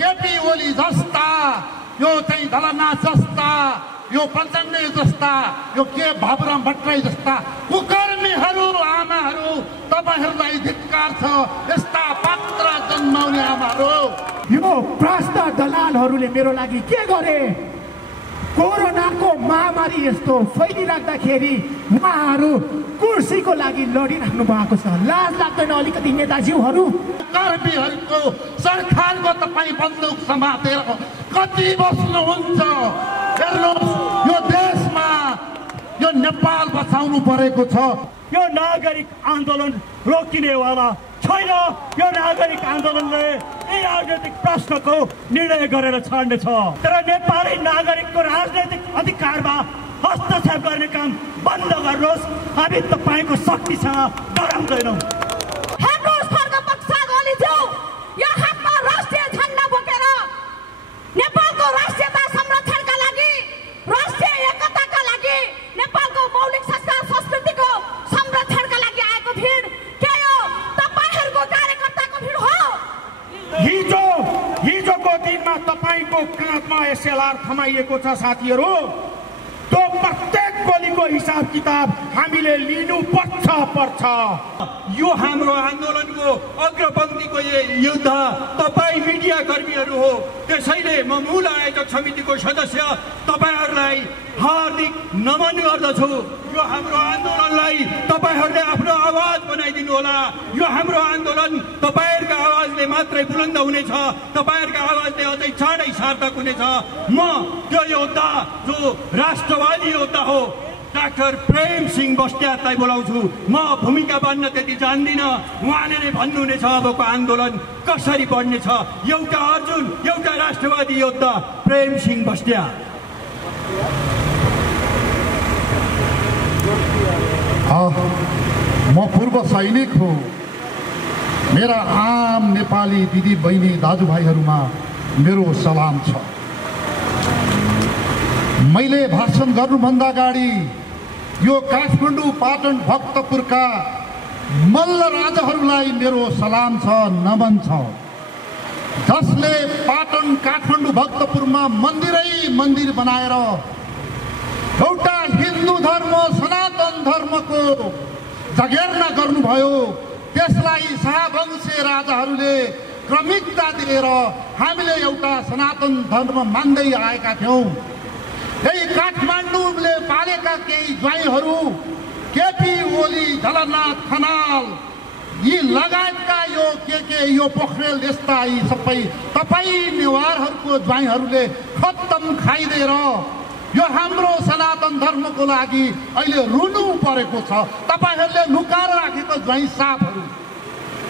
केपी ओली जस्ता, यो चाहिँ दलनाथ जस्ता, यो प्रचण्ड जस्ता, यो के बाबुराम भट्टराई जस्ता कुकर्मीहरू आमाहरू तपाईहरूलाई धिक्कार छ। यस्ता पात्र जन्माउने आमाहरू। यो भ्रष्ट दलालहरूले मेरो लागि के गरे? कोरोनाको महामारी यस्तो फैलिराख्दाखेरि उहाँहरू कुर्सीको लागि लडिराख्नु भएको छ। लाज लाग्दैन अलिकति नेताज्यूहरू? कर्मीहरूको सरकारको तपाईँ बन्दुक समातेर कति बस्नुहुन्छ? हेर्नुहोस्, यो देशमा यो नेपाल बचाउनु परेको छ। यो नागरिक आन्दोलन रोकिनेवाला छैन। यो नागरिक आन्दोलनले यी राजनैतिक प्रश्नको निर्णय गरेर छाड्नेछ। तर नेपाली नागरिकको राजनैतिक अधिकारमा हस्तक्षेप गर्ने काम बन्द गर्नुहोस्। हामी तपाईँको शक्तिसँग डराउँदैनौँ। यो हातमा राष्ट्रिय झण्डा बोकेर नेपालको राष्ट्रियता संरक्षणका लागि, राष्ट्रिय एकताका लागि, नेपालको मौलिक संस्कार संस्कृतिको संरक्षणका लागि आएको भिड के हो? तपाईहरूको कार्यकर्ताको भिड हो। हिजोको दिनमा तपाईको काँधमा एसएलआर थमाइएको छ साथीहरू। त्यो प्रत्येक गोलीको हिसाब किताब हामीले लिनु पर्छ। यो हाम्रो आन्दोलनको अग्रपङ्क्तिको युद्ध तपाईँ मिडिया कर्मीहरू हो। त्यसैले म मूल आयोजक समितिको सदस्य तपाईँहरूलाई हार्दिक नमन गर्दछु। यो हाम्रो आन्दोलनलाई तपाईँहरूले आफ्नो आवाज बनाइदिनु होला। यो हाम्रो आन्दोलन तपाईँहरूका आवाजले मात्रै बुलन्द हुनेछ। तपाईँहरूका आवाजले अझै चाँडै सार्थक हुनेछ। म त्यो योद्धा जो राष्ट्रवादी योद्धा हो डाक्टर प्रेम सिंह बस्नेतलाई बोलाउँछु। म भूमिका बाँध्न त्यति जान्दिनँ। उहाँले नै भन्नुहुनेछ अबको आन्दोलन कसरी बढ्नेछ। एउटा अर्जुन, एउटा राष्ट्रवादी योद्धा प्रेम सिंह बस्नेत। म पूर्व सैनिक हो। मेरा आम नेपाली दिदी बहिनी दाजुभाइहरूमा मेरो सलाम छ। मैले भाषण गर्नुभन्दा अगाडि यो काठमाडौँ, पाटन, भक्तपुरका मल्ल राजाहरूलाई मेरो सलाम छ, नमन छ, जसले पाटन, काठमाडौँ, भक्तपुरमा मन्दिर बनाएर एउटा हिन्दू धर्म, सनातन धर्मको जगेर्ना गर्नुभयो। त्यसलाई शाहवंशी राजाहरूले क्रमिकता दिएर हामीले एउटा सनातन धर्म मान्दै आएका थियौँ। यही काठमाडौँले पालेका केही ज्वाइँहरू केपी ओली, झलनाथ खनाल, यी लगायतका यो पोखरेल यस्ता यी सबै तपाईँ नेवारहरूको ज्वाइँहरूले खत्तम खाइदिएर यो हाम्रो सनातन धर्मको लागि अहिले रुनु परेको छ। तपाईँहरूले लुकाएर राखेको ज्वाइँ साथहरू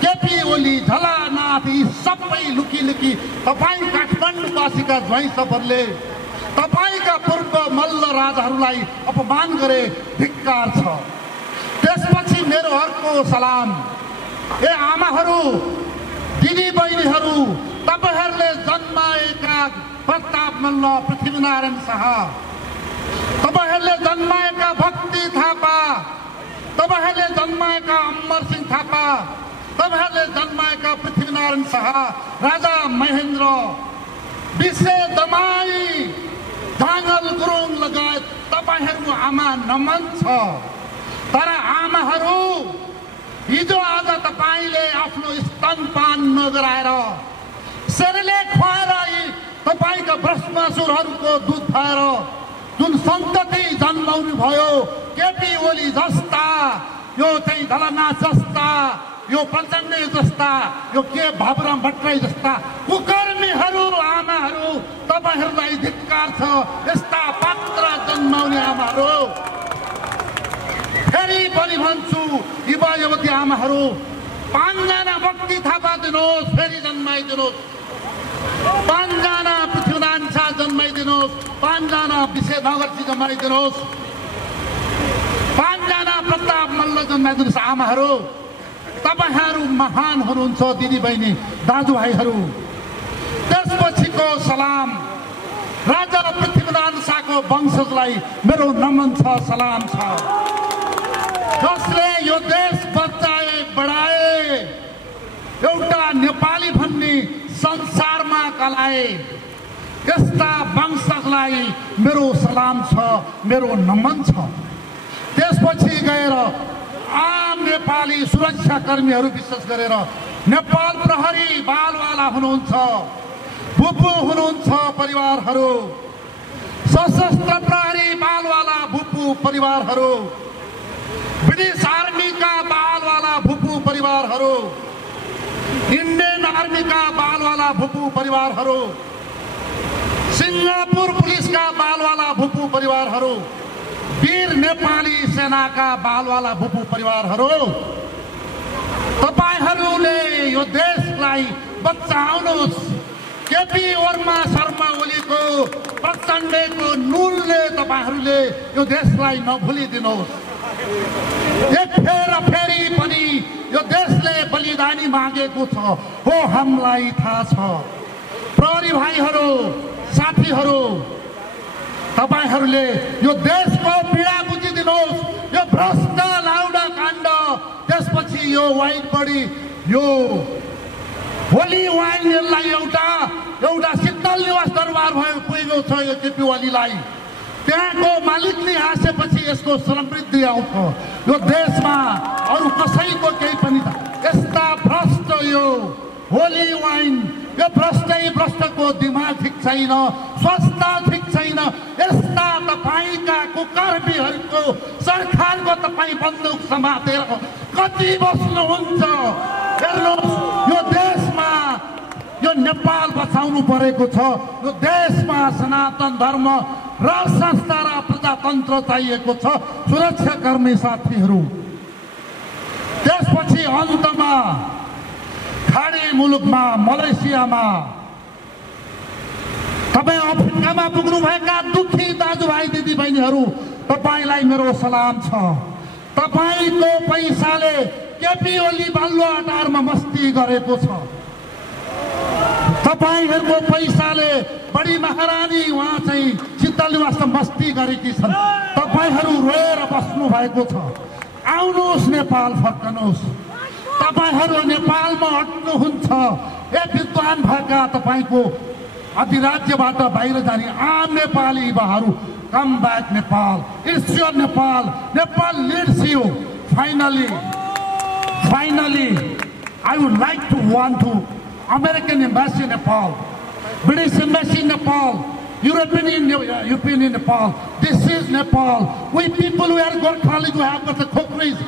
केपी ओली, झलनाथ, यी सबै लुकी तपाईँ काठमाडौँवासीका ज्वाइँ सबहरूले तपाईका पूर्व मल्ल राजाहरूलाई अपमान गरे, धिक्कार छ। त्यसपछि मेरो अर्को सलाम, ए आमाहरू, दिदी बहिनीहरू, तपाईहरूले जन्माएका प्रताप मल्ल, पृथ्वीनारायण शाह, तपाईहरूले जन्माएका भक्ति थापा, तपाईहरूले जन्माएका अमर सिंह थापा, तपाईहरूले जन्माएका पृथ्वीनारायण शाह, राजा महेन्द्र, विशे दमाई, जाङ्गल गुरुङ लगायत तपाईहरू आमा नमन छ। तर आमाहरू, हिजो आज तपाईँले आफ्नो स्तनपान नगराएर सेरेलेक खुवाएर तपाईँका भस्मासुरहरूको दुध खुवाएर जुन सन्तति जन्माउनु भयो, केपी ओली जस्ता, यो चाहिँ दलनाथ जस्ता, यो प्रचण्ड जस्ता, यो के बाबुराम भट्टराई जस्ता कुकर्मीहरू आमाहरू तपाईहरूलाई धिक्कार छ। यस्ता पात्र जन्माउने आमाहरू। फेरि पनि भन्छु, युवा युवती आमाहरू, 5 जना भक्ति थापा दिनुहोस्, फेरि जन्माइदिनुहोस्। 5 जना पृथ्वीनारायण शाह जन्माइदिनुहोस्, 5 जना विशे नगरजी जन्माइदिनुहोस्, 5 जना प्रताप मल्ल जन्माइदिनुहोस्। आमाहरू, तपाईहरू महान हुनुहुन्छ, दिदी बहिनी दाजुभाइहरू। त्यसपछिको सलाम राजा पृथ्वीनारायण शाहको वंशजलाई मेरो नमन छ, सलाम छ, जसले यो देश बचाए, बढाए। एउटा नेपाली भन्ने संसारमा पुर्खाकालाई यस्ता वंशजलाई मेरो सलाम छ, मेरो नमन छ। त्यसपछि गएर आम नेपाली सुरक्षाकर्मीहरू विशेष गरेर नेपाल प्रहरी बालवाला हुनुहुन्छ, भुपु हुनुहुन्छ परिवारहरू, सशस्त्र प्रहरी बालवाला भुपु परिवारहरू, ब्रिटिस आर्मीका बालवाला भुपु परिवारहरू, इन्डियन आर्मीका बालवाला भुपु परिवारहरू, सिङ्गापुर पुलिसका बालवाला भुपु परिवारहरू, वीर नेपाली सेनाका बालवाला भुपु परिवारहरू, तपाईहरूले यो देशलाई बचाउनुहोस्। केपी वर्मा शर्मा ओलीको प्रचण्डको नुनले तपाईहरूले यो देशलाई नभुलिदिनुहोस्। एक फेरि पनि यो देशले बलिदानी मागेको छ हो, हामीलाई थाहा छ। प्रहरी भाइहरू, साथीहरू, तपाईहरूले यो देशको पीडा बुझिदिनुहोस्। यो भ्रष्ट लाउडा काण्ड, त्यसपछि यो वाइन बडी, यो होली वाइन, यसलाई एउटा शीतल निवास दरबार भयो पुगेको छ यो केपी ओलीलाई। त्यहाँको मालिकले हाँसेपछि यसको समृद्धि आउँछ। यो देशमा अरू कसैको केही पनि यस्ता भ्रष्ट यो होली वाइन, यो भ्रष्टको दिमाग ठिक छैन, स्वास्थ्य ठिक छैन। यस्ता तपाईँका कुकर्मीहरूको सरकारको तपाईँ बन्दुक समातेर कति बस्नुहुन्छ? हेर्नुहोस्, यो देशमा यो नेपाल बचाउनु परेको छ। यो देशमा सनातन धर्म, राज संस्था र प्रजातन्त्र चाहिएको छ सुरक्षाकर्मी साथीहरू। त्यसपछि अन्तमा खाडी मुलुकमा, मलेसियामा तपाईँ अफ्रिकामा पुग्नुभएका दुःखी दाजुभाइ दिदीबहिनीहरू, तपाईँलाई मेरो सलाम छ। तपाईँको पैसाले केपी ओली बालुवाटारमा मस्ती गरेको छ। तपाईँहरूको पैसाले बडी महारानी उहाँ चाहिँ शीतल निवासमा मस्ती गरेकी छन्। तपाईँहरू रोएर बस्नु भएको छ। आउनुहोस्, नेपाल फर्कनुहोस्। तपाईहरू नेपालमा अट्नुहुन्छ। एक विद्वान भएका तपाईँको अधिराज्यबाट बाहिर जाने आम नेपाली युवाहरू, come back Nepal, it's your Nepal, Nepal needs you. Finally I would like to want to American embassy in Nepal, British embassy in Nepal, European in Nepal. This is Nepal. We people who are Gorkhali who have got the Khokris,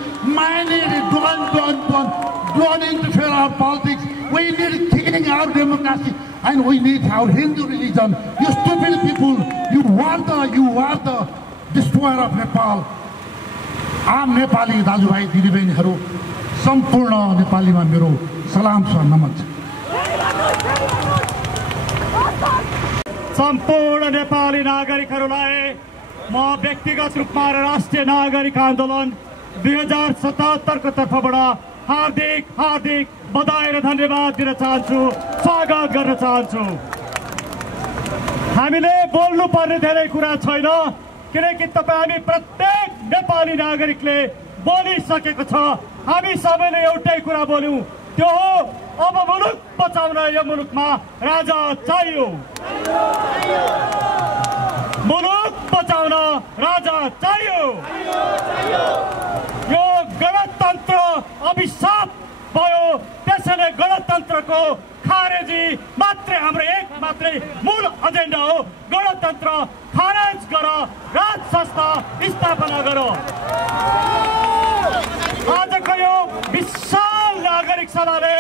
don't interfere our politics. We need killing our democracy and we need our Hindu religion. You stupid people, you are the destroyer of Nepal. आम नेपाली दाजुभाइ दिदीबहिनीहरू, सम्पूर्ण नेपालीमा मेरो सलाम छ, नमन छ। सम्पूर्ण नेपाली नागरिकहरूलाई म व्यक्तिगत रूपमा राष्ट्रिय नागरिक आन्दोलन 2077 को तर्फबाट हार्दिक बधाई र धन्यवाद दिन चाहन्छु, स्वागत गर्न चाहन्छु। हामीले बोल्नुपर्ने धेरै कुरा छैन, किनकि हामी प्रत्येक नेपाली नागरिकले बोलिसकेको छ। हामी सबैले एउटै कुरा बोल्यौं, त्यो हो अब मुलुक बचाउन यो मुलुकमा राजा चाहियो। मुलुक बचाउन राजा चाहियो। यो गणतन्त्र अभिशाप भयो, त्यसैले गणतन्त्रको खारेजी मात्रै हाम्रो एक मात्रै मूल एजेन्डा हो। गणतन्त्र खारेज गर, राज संस्था स्थापना गर। आजको यो विशाल नागरिक सभाले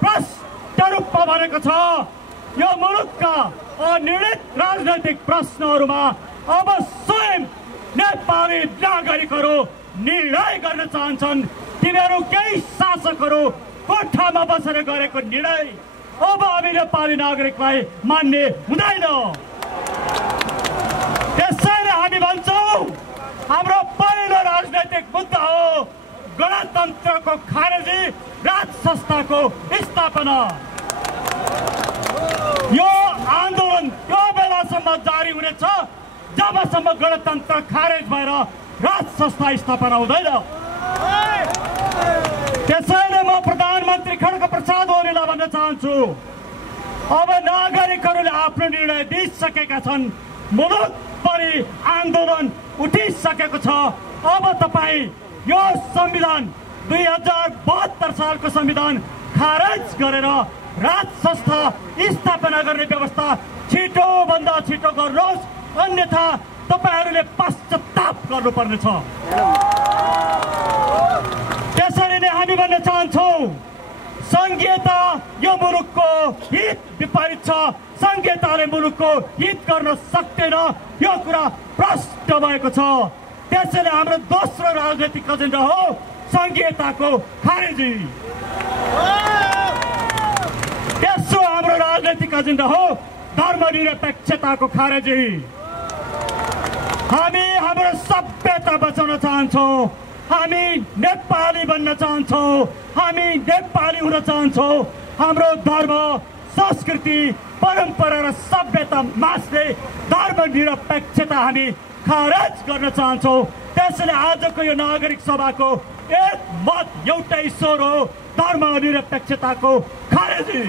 प्रश्न रूपमा भनेको छ, यो मुलुकका अनिर्णित राजनैतिक प्रश्नहरूमा अब स्वयं नेपाली नागरिकहरू निर्णय गर्न चाहन्छन्। तिनीहरू केही शासकहरू कोठामा बसेर गरेको निर्णय अब हामी नेपाली नागरिकलाई मान्ने हुँदैन। त्यसैले हामी भन्छौँ, हाम्रो पहिलो राजनैतिक मुद्दा हो गणतन्त्रको खारेजी, राज संस्थाको स्थापना। यो आन्दोलन त्यो बेलासम्म जारी हुनेछ जबसम्म गणतन्त्र खारेज भएर राज संस्था स्थापना हुँदैन। त्यसैले म प्रधानमन्त्री खड्ग प्रसाद ओलीलाई भन्न चाहन्छु, अब नागरिकहरूले आफ्नो निर्णय दिइसकेका छन्। मुलुक परि आन्दोलन उठिसकेको छ। अब तपाईँ यो संविधान 2072 सालको संविधान खारेज गरेर राज संस्था स्थापना गर्ने व्यवस्था छिटोभन्दा छिटो गर्नुहोस्, अन्यथा तपाईहरूले पश्चाताप गर्नुपर्नेछ। त्यसरी नै हामी भन्न चाहन्छौँ, संघीयता यो मुलुकको हित विपरीत छ। संघीयताले मुलुकको हित गर्न सक्दैन, यो कुरा प्रष्ट भएको छ। त्यसैले हाम्रो दोस्रो राजनीतिक एजेन्डा हो संघीयताको खारेजी। तेस्रो हाम्रो राजनीतिक एजेन्डा हो धर्मनिरपेक्षताको खारेजी। हामी हाम्रो सभ्यता बचाउन चाहन्छौँ, हामी नेपाली बन्न चाहन्छौँ, हामी नेपाली हुन चाहन्छौँ। हाम्रो धर्म, संस्कृति, परम्परा र सभ्यता मास्ने धर्मनिरपेक्षता हामी खारेज गर्न चाहन्छौँ। त्यसैले आजको यो नागरिक सभाको एक मत एउटै स्वर हो धर्मनिरपेक्षताको खारेजी।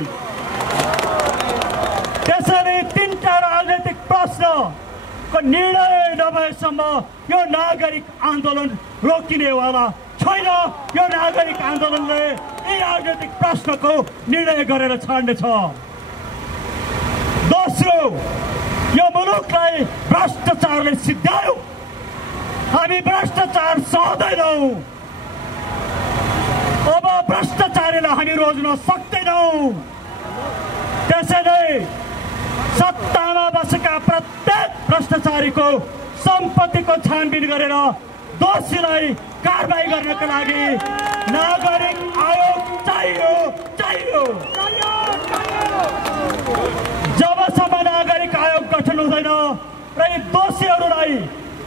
त्यसैले तीनटा राजनीतिक प्रश्नको निर्णय नभएसम्म यो नागरिक आन्दोलन रोकिनेवाला छैन। यो नागरिक आन्दोलनले यी राजनीतिक प्रश्नको निर्णय गरेर छाड्नेछ। दोस्रो, यो मुलुकलाई भ्रष्टाचारले सिद्ध्यायो। हामी भ्रष्टाचार सहदैनौँ। अब भ्रष्टाचारीलाई हामी रोज्न सक्दैनौँ। त्यसैले सत्तामा बसेका प्रत्येक भ्रष्टाचारीको सम्पत्तिको छानबिन गरेर दोषीलाई कारबाही गर्नका लागि नागरिक आयोग चाहियो। जबसम्म नागरिक आयोग गठन हुँदैन र यी दोषीहरूलाई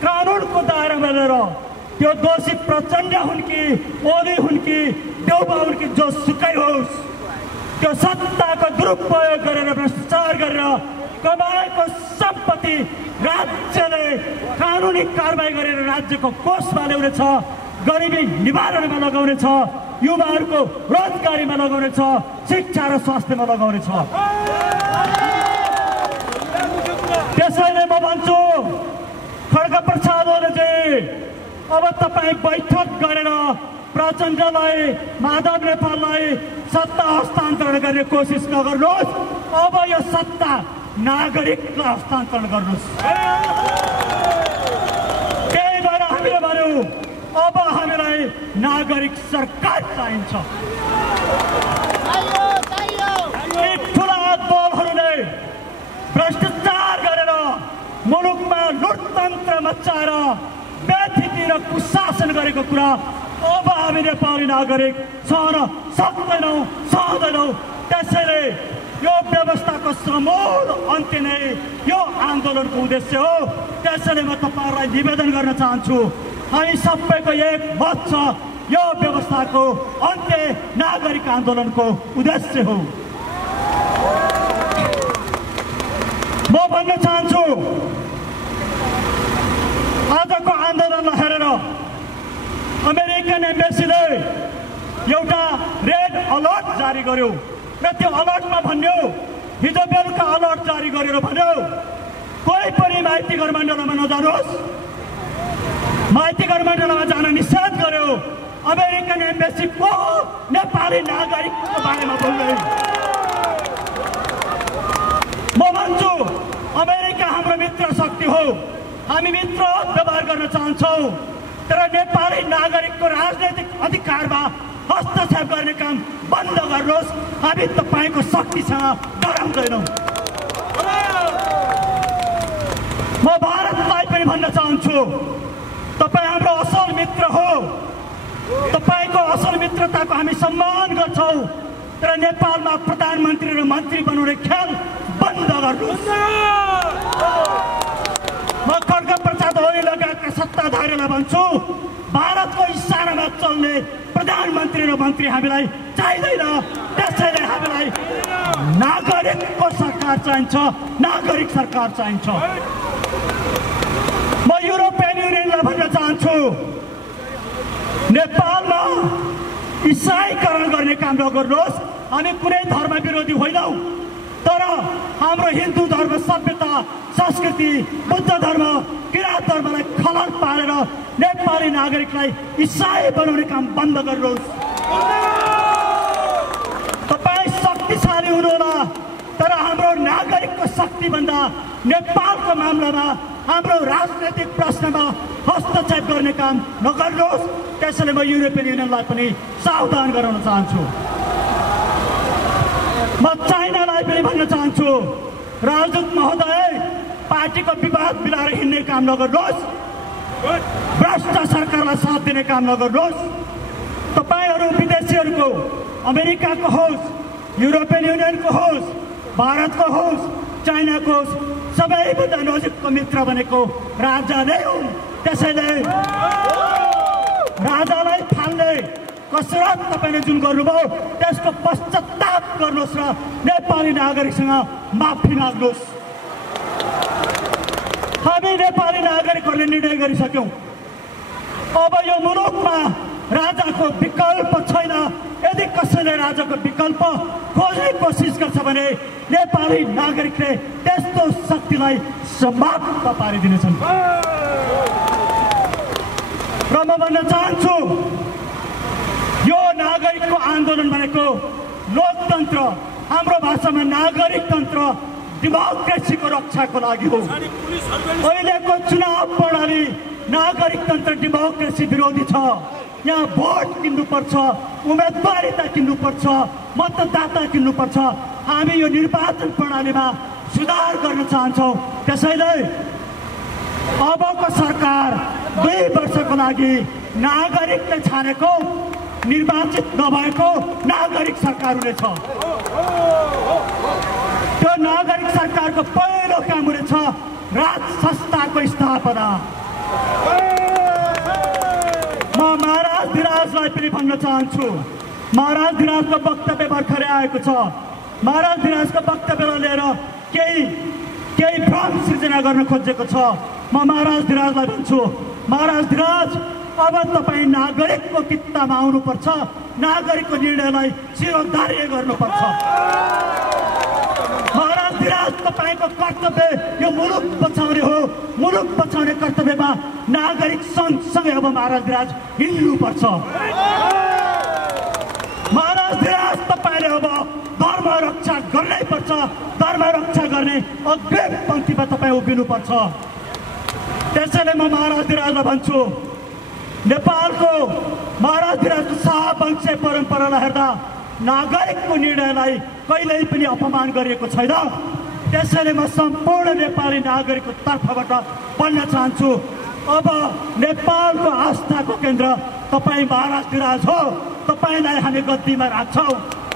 कानुनको दायरामा लिएर, त्यो दोषी प्रचण्ड हुन् कि ओली हुन् कि देउबा हुन् कि जोसुकै होस्, त्यो सत्ताको दुरुपयोग गरेर भ्रष्टाचार गरेर कमाएको सम्पत्ति राज्यले कानुनी कारबाही गरेर राज्यको कोषमा ल्याउनेछ, गरिबी निवारणमा लगाउनेछ, युवाहरूको रोजगारीमा लगाउनेछ, शिक्षा र स्वास्थ्यमा लगाउनेछ। त्यसैले म भन्छु, खड्गप्रसाद ओलीजी, अब तपाईँ बैठक गरेर प्रचण्डलाई, माधव नेपाललाई सत्ता हस्तान्तरण गर्ने कोसिस नगर्नुहोस्। अब यो सत्ता नागरिकलाई हस्तान्तरण गर्नुहोस्। त्यही भएर हामीले भन्यौँ, अब हामीलाई नागरिक सरकार चाहिन्छ। यी ठुला दलहरूले भ्रष्टाचार गरेर मुलुकमा लुटतन्त्र मचाएर व्यथिति र कुशासन गरेको कुरा अब हामी नेपाली नागरिक सहन सक्दैनौँ। त्यसैले यो व्यवस्थाको समूल अन्त्य नै यो आन्दोलनको उद्देश्य हो। त्यसैले म तपाईँहरूलाई निवेदन गर्न चाहन्छु, हामी सबैको एक मत छ, यो व्यवस्थाको अन्त्य नागरिक आन्दोलनको उद्देश्य हो। म भन्न चाहन्छु, आजको आन्दोलनलाई हेरेर अमेरिकन एम्बेसीले एउटा रेड अलर्ट जारी गर्यो र त्यो अलर्टमा भन्यो, हिजो बेलुका अलर्ट जारी गरेर भन्यो, कोही पनि माइती घर मण्डलमा नजानुहोस्। माइती घर मण्डलमा जान निषेध गर्यो। अमेरिकन एम्बेसी को नेपाली नागरिकको बारेमा बोल्दै। म भन्छु, अमेरिका हाम्रो मित्र शक्ति हो, हामी मित्र व्यवहार गर्न चाहन्छौँ, तर नेपाली नागरिकको राजनैतिक अधिकारमा हस्तक्षेप गर्ने काम बन्द गर्नुहोस्। हामी तपाईँको शक्तिसँग डराउँदैनौँ। म भारतलाई पनि भन्न चाहन्छु, तपाईँ हाम्रो असल मित्र हो, तपाईँको असल मित्रताको हामी सम्मान गर्छौँ, तर नेपालमा प्रधानमन्त्री र मन्त्री बनाउने खेल बन्द गर्नुहोस्। म खड्गप्रसाद ओली लगायतका सत्ताधारीलाई भन्छु, भारतको इसारामा चल्ने प्रधानमन्त्री र मन्त्री हामीलाई चाहिँदैन। त्यसैले हामीलाई नागरिकको सरकार चाहिन्छ, नागरिक सरकार चाहिन्छ। म युरोपियन युनियनलाई भन्न चाहन्छु, नेपालमा इसाईकरण गर्ने काम नगर्नुहोस्। हामी कुनै धर्म विरोधी होइनौँ, तर हाम्रो हिन्दू धर्म सभ्यता संस्कृति बुद्ध धर्म किराँत धर्मलाई खलत पारेर नेपाली नागरिकलाई इसाई बनाउने काम बन्द गर्नुहोस्। तपाईँ शक्तिशाली हुनुहोला तर हाम्रो नागरिकको शक्तिभन्दा नेपालको मामलामा हाम्रो राजनैतिक प्रश्नमा हस्तक्षेप गर्ने काम नगर्नुहोस्। त्यसैले म युरोपियन युनियनलाई पनि सावधान गराउन चाहन्छु। म चाइनालाई पनि भन्न चाहन्छु, राजदूत महोदय, पार्टीको विवाद मिलाएर हिँड्ने काम नगर्नुहोस्, भ्रष्ट सरकारलाई साथ दिने काम नगर्नुहोस्। तपाईँहरू विदेशीहरूको, अमेरिकाको होस्, युरोपियन युनियनको होस्, भारतको होस्, चाइनाको होस्, सबैभन्दा नजिकको मित्र भनेको राजा नै हुन्। त्यसैले राजालाई फाल्ने कसरत तपाईँले जुन गर्नुभयो त्यसको पश्चाताप गर्नुहोस् र नेपाली नागरिकसँग माफी माग्नुहोस्। हामी नेपाली नागरिकहरूले निर्णय गरिसक्यौँ। अब यो मुलुकमा राजाको विकल्प छैन। यदि कसैले राजाको विकल्प खोज्ने कोसिस गर्छ भने नेपाली नागरिकले त्यस्तो शक्तिलाई समाप्त पारिदिनेछन्। र म भन्न चाहन्छु, यो नागरिकको आन्दोलन भनेको लोकतन्त्र, हाम्रो भाषामा नागरिक तन्त्र, डेमोक्रेसीको रक्षाको लागि हो। अहिलेको चुनाव प्रणाली नागरिक तन्त्र डेमोक्रेसी विरोधी छ। यहाँ भोट किन्नुपर्छ, उम्मेदवारिता किन्नुपर्छ, मतदाता किन्नुपर्छ। हामी यो निर्वाचन प्रणालीमा सुधार गर्न चाहन्छौँ। त्यसैले अबको सरकार 2 वर्षको लागि नागरिकले छानेको, निर्वाचित नभएको नागरिक सरकार हुनेछ। त्यो नागरिक सरकारको पहिलो काम हुनेछ राज संस्थाको स्थापना। म महाराज धिराजलाई पनि भन्न चाहन्छु, महाराज धिराजको वक्तव्य भर्खरै आएको छ। महाराज धिराजको वक्तव्यलाई लिएर केही भ्रम सृजना गर्न खोजेको छ। म महाराज धिराजलाई भन्छु, महाराज धिराज, अब तपाईँ नागरिकको कित्तामा आउनुपर्छ, नागरिकको निर्णयलाई शिरोधार्य गर्नुपर्छ। महाराज धिराज, तपाईँको कर्तव्य यो मुलुक बचाउने हो। मुलुक बचाउने कर्तव्यमा नागरिक सँगसँगै अब महाराज धिराज हिँड्नुपर्छ। महाराज धिराज, तपाईँले अब धर्म रक्षा गर्नै पर्छ। धर्म रक्षा गर्ने अग्रिम पङ्क्तिमा तपाईँ उभिनुपर्छ। त्यसैले म महाराज धिराजलाई भन्छु, नेपालको महाराज धिराजको शाहवंशीय परम्परालाई हेर्दा नागरिकको निर्णयलाई कहिल्यै पनि अपमान गरिएको छैन। त्यसैले म सम्पूर्ण नेपाली नागरिकको तर्फबाट भन्न चाहन्छु, अब नेपालको आस्थाको केन्द्र तपाईँ महाराज धिराज हो। तपाईँलाई हामी गद्दीमा राख्छौँ।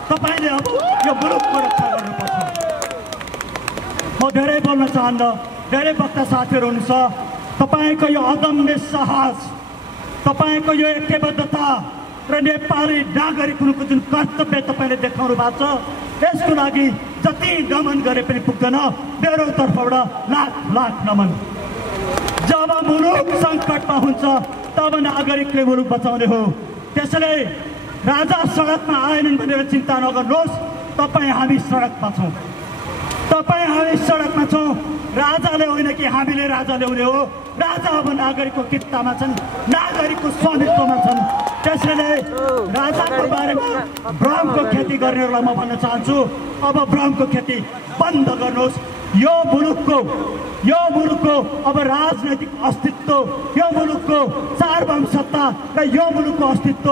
तपाईँले अब यो मुलुकको रक्षा गर्नुपर्छ। म धेरै बोल्न चाहन्न, धेरै वक्ता साथीहरू हुनुहुन्छ। तपाईँको यो अदम्य साहस, तपाईँको यो ऐक्यबद्धता र नेपाली नागरिक हुनुको जुन कर्तव्य तपाईँले देखाउनु भएको छ, यसको लागि जति नमन गरे पनि पुग्दैन। मेरो तर्फबाट लाख लाख नमन। जब मुलुक सङ्कटमा हुन्छ तब नागरिकले मुलुक बचाउने हो। त्यसैले राजा सडकमा आएनन् भनेर चिन्ता नगर्नुहोस्। तपाईँ हामी सडकमा छौँ, तपाईँ हामी सडकमा छौँ। राजाले होइन कि हामीले राजा ल्याउने हो। राजा अब नागरिकको कित्तामा छन्, नागरिकको स्वामित्वमा छन्। त्यसैले राजाको बारेमा भ्रमको खेती गर्नेहरूलाई म भन्न चाहन्छु, अब भ्रमको खेती बन्द गर्नुहोस्। यो मुलुकको अब राजनैतिक अस्तित्व, यो मुलुकको सार्वभौम सत्ता र यो मुलुकको अस्तित्व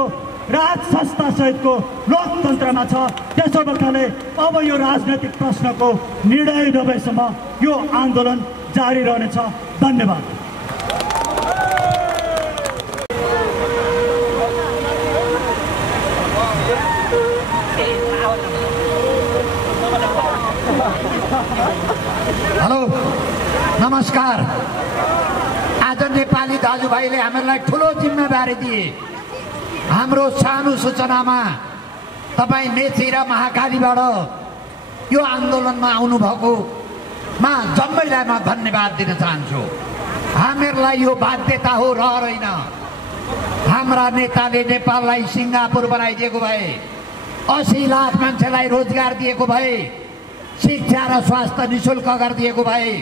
राज संस्था सहितको लोकतन्त्रमा छ। त्यसो भएकाले अब यो राजनैतिक प्रश्नको निर्णय नभएसम्म यो आन्दोलन जारी रहनेछ। धन्यवाद। हेलो, नमस्कार। आज नेपाली दाजुभाइले हामीलाई ठुलो जिम्मेवारी दिए। हाम्रो सानो सूचनामा तपाईँ मेची र महाकालीबाट यो आन्दोलनमा आउनुभएकोमा जम्मैलाई म धन्यवाद दिन चाहन्छु। हामीहरूलाई यो बाध्यता हो, रहर होइन। हाम्रा नेताले नेपाललाई सिङ्गापुर बनाइदिएको भए, 80 लाख मान्छेलाई रोजगार दिएको भए, शिक्षा र स्वास्थ्य निशुल्क गरिदिएको भए,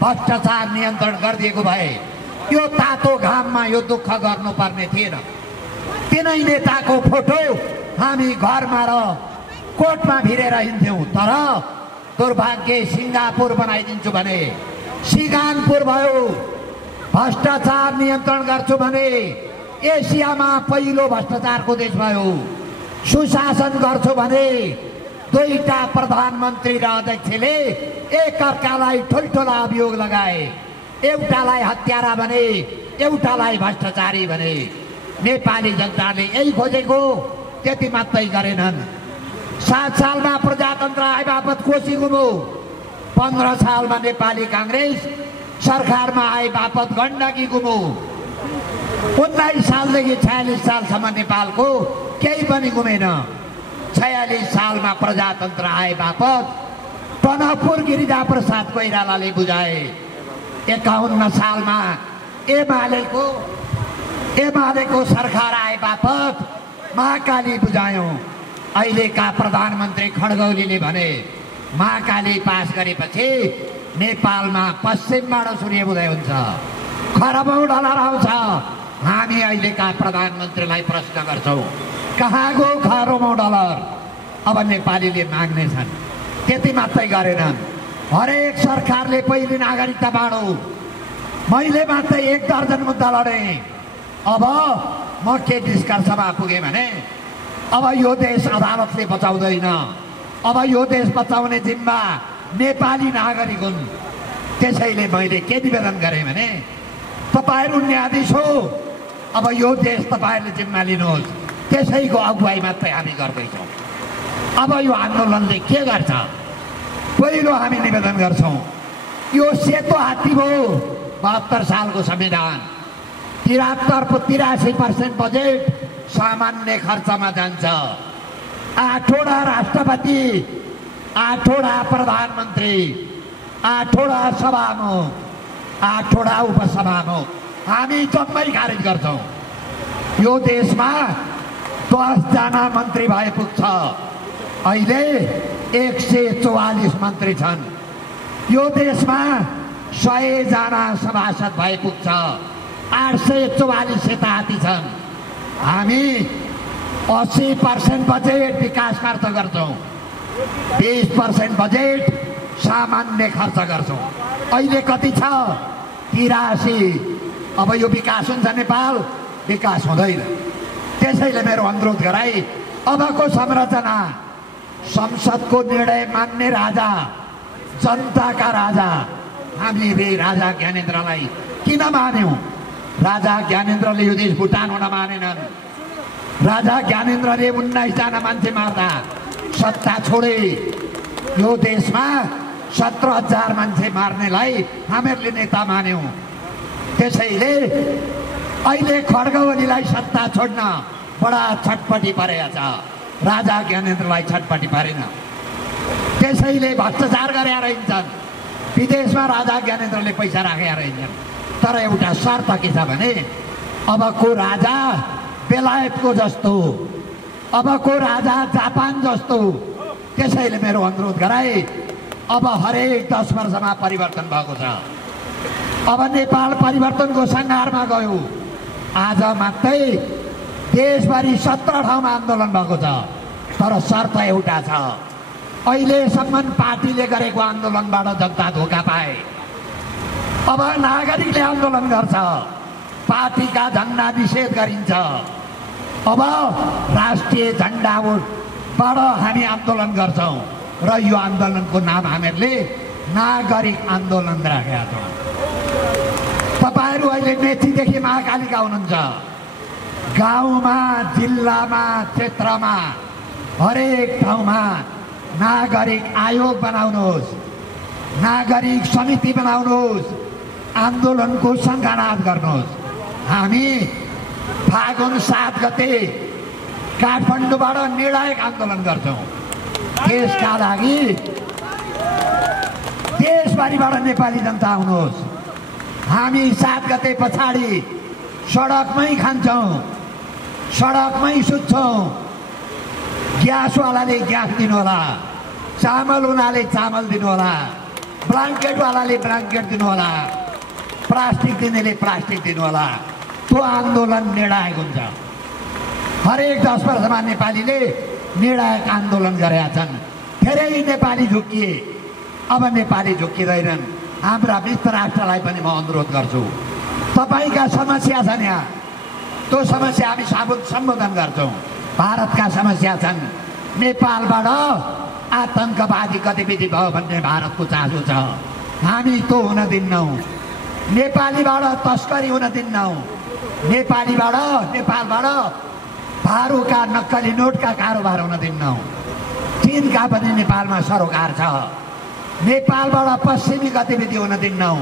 भ्रष्टाचार नियन्त्रण गरिदिएको भए यो तातो घाममा यो दुःख गर्नुपर्ने थिएन। तिनै नेताको फोटो हामी घरमा र कोर्टमा भिरेर हिँड्थ्यौँ। तर दुर्भाग्य सिङ्गापुर बनाइदिन्छु भने सिंगापुर भयो, भ्रष्टाचार नियन्त्रण गर्छु भने एसियामा पहिलो भ्रष्टाचारको देश भयो, सुशासन गर्छु भने दुईटा प्रधानमन्त्री र अध्यक्षले एकअर्कालाई ठुल्ठुला अभियोग लगाए, एउटालाई हत्यारा भने एउटालाई भ्रष्टाचारी भने। नेपाली जनताले यही खोजेको, त्यति मात्रै गरेनन्। 7 सालमा प्रजातन्त्र आए बापत कोसी गुम्यो, 15 सालमा नेपाली काङ्ग्रेस सरकारमा आए बापत गण्डकी गुम्यो, 19 सालदेखि 46 सालसम्म नेपालको केही पनि गुमेन। 46 सालमा प्रजातन्त्र आए बापत टनकपुर गिरिजाप्रसाद कोइरालाले बुझाए। 51 सालमा एमालेको सरकार आए बापत महाकाली बुझायौँ। अहिलेका प्रधानमन्त्री खड्गौलीले भने महाकाली पास गरेपछि नेपालमा पश्चिमबाट सूर्योदय हुन्छ, खरबौँ डलर आउँछ। हामी अहिलेका प्रधानमन्त्रीलाई प्रश्न गर्छौँ, कहाँ गयो खरबौँ डलर? अब नेपालीले माग्नेछन्। त्यति मात्रै गरेनन्, हरेक सरकारले पहिले नागरिकता बाँडो। मैले मात्रै 1 दर्जन मुद्दा लडेँ। अब म के निष्कर्षमा पुगेँ भने अब यो देश अदालतले बचाउँदैन, अब यो देश बचाउने जिम्मा नेपाली नागरिक हुन्। त्यसैले मैले के निवेदन गरेँ भने तपाईहरू न्यायाधीश हो, अब यो देश तपाईहरूले जिम्मा लिनुहोस्। त्यसैको अगुवाई मात्रै हामी गर्दैछौँ। अब यो आन्दोलनले के गर्छ? पहिलो हामी निवेदन गर्छौँ, यो सेतो हात्ती भयो 72 सालको संविधान। 83% बजेट सामान्य खर्चमा जान्छ। 8वटा राष्ट्रपति, 8वटा प्रधानमन्त्री, 8वटा सभामुख, 8वटा उपसभामुख हामी जम्मै खारेज गर्छौँ। यो देशमा 10 जना मन्त्री भए पुग्छ, अहिले 144 मन्त्री छन्। यो देशमा 100 जना सभासद भए पुग्छ, 844 यताती छन्। हामी 80% बजेट विकास खर्च गर्छौँ, 20% बजेट सामान्य खर्च गर्छौँ। अहिले कति छ? 83। अब यो विकास हुन्छ नेपाल? विकास हुँदैन। त्यसैले मेरो अनुरोध गराई, अबको संरचना संसदको निर्णय मान्ने राजा, जनताका राजा। हामीले राजा ज्ञानेन्द्रलाई किन मान्यौँ? राजा ज्ञानेन्द्रले यो देश भुटान हुन मानेनन्। राजा ज्ञानेन्द्रले 19 जना मान्छे मार्दा सत्ता छोडे। यो देशमा 17,000 मान्छे मार्नेलाई हामीहरूले नेता मान्यौँ। त्यसैले अहिले खड्गवलीलाई सत्ता छोड्न बडा छटपटी परेको छ, राजा ज्ञानेन्द्रलाई छटपटी परेन। त्यसैले भ्रष्टाचार गरेर हिँड्छन्। विदेशमा राजा ज्ञानेन्द्रले पैसा राखेर हिँड्छन्। तर एउटा शर्त के छ भने अबको राजा बेलायतको जस्तो, अबको राजा जापान जस्तो। त्यसैले मेरो अनुरोध गराए, अब हरेक 10 वर्षमा परिवर्तन भएको छ। अब नेपाल परिवर्तनको सङ्घारमा गयो। आज मात्रै देशभरि 17 ठाउँमा आन्दोलन भएको छ। तर शर्त एउटा छ, अहिलेसम्म पार्टीले गरेको आन्दोलनबाट जनता धोका पाए। अब नागरिकले आन्दोलन गर्छ, पार्टीका झन्डा निषेध गरिन्छ। अब राष्ट्रिय झन्डाबाट हामी आन्दोलन गर्छौँ र यो आन्दोलनको नाम हामीहरूले नागरिक आन्दोलन राखेका छौँ। तपाईँहरू अहिले मेचीदेखि महाकालीका हुनुहुन्छ। गाउँमा, जिल्लामा, क्षेत्रमा, हरेक ठाउँमा नागरिक आयोग बनाउनुहोस्, नागरिक समिति बनाउनुहोस्, आन्दोलनको सङ्घानाद गर्नुहोस्। हामी फागुन 7 गते काठमाडौँबाट निर्णायक आन्दोलन गर्छौँ। त्यसका लागि देशभरिबाट नेपाली जनता आउनुहोस्। हामी 7 गते पछाडि सडकमै खान्छौँ, सडकमै सुत्छौँ। ग्यासवालाले ग्यास दिनुहोला, चामल उनाले चामल दिनु होला, ब्ल्याङ्केटवालाले ब्ल्याङ्केट दिनु होला, प्लास्टिक दिनेले प्लास्टिक दिनु होला। त्यो आन्दोलन निर्णायक हुन्छ। हरेक 10 वर्षमा नेपालीले निर्णायक आन्दोलन गरेका छन्। धेरै नेपाली झुक्किए, अब नेपाली झुक्किँदैनन्। हाम्रा मित्र राष्ट्रलाई पनि म अनुरोध गर्छु, तपाईँका समस्या छन् यहाँ, त्यो समस्या हामी सम्बोधन गर्छौँ। भारतका समस्या छन्, नेपालबाट आतङ्कवादी गतिविधि भयो भन्ने भारतको चासो छ, हामी त्यो हुन दिन्नौँ। नेपालीबाट तस्करी हुन दिन्नौँ। नेपालबाट भारूका नक्कली नोटका कारोबार हुन दिन्नौँ। चीनका पनि नेपालमा सरोकार छ। नेपालबाट पश्चिमी गतिविधि हुन दिन्नौँ।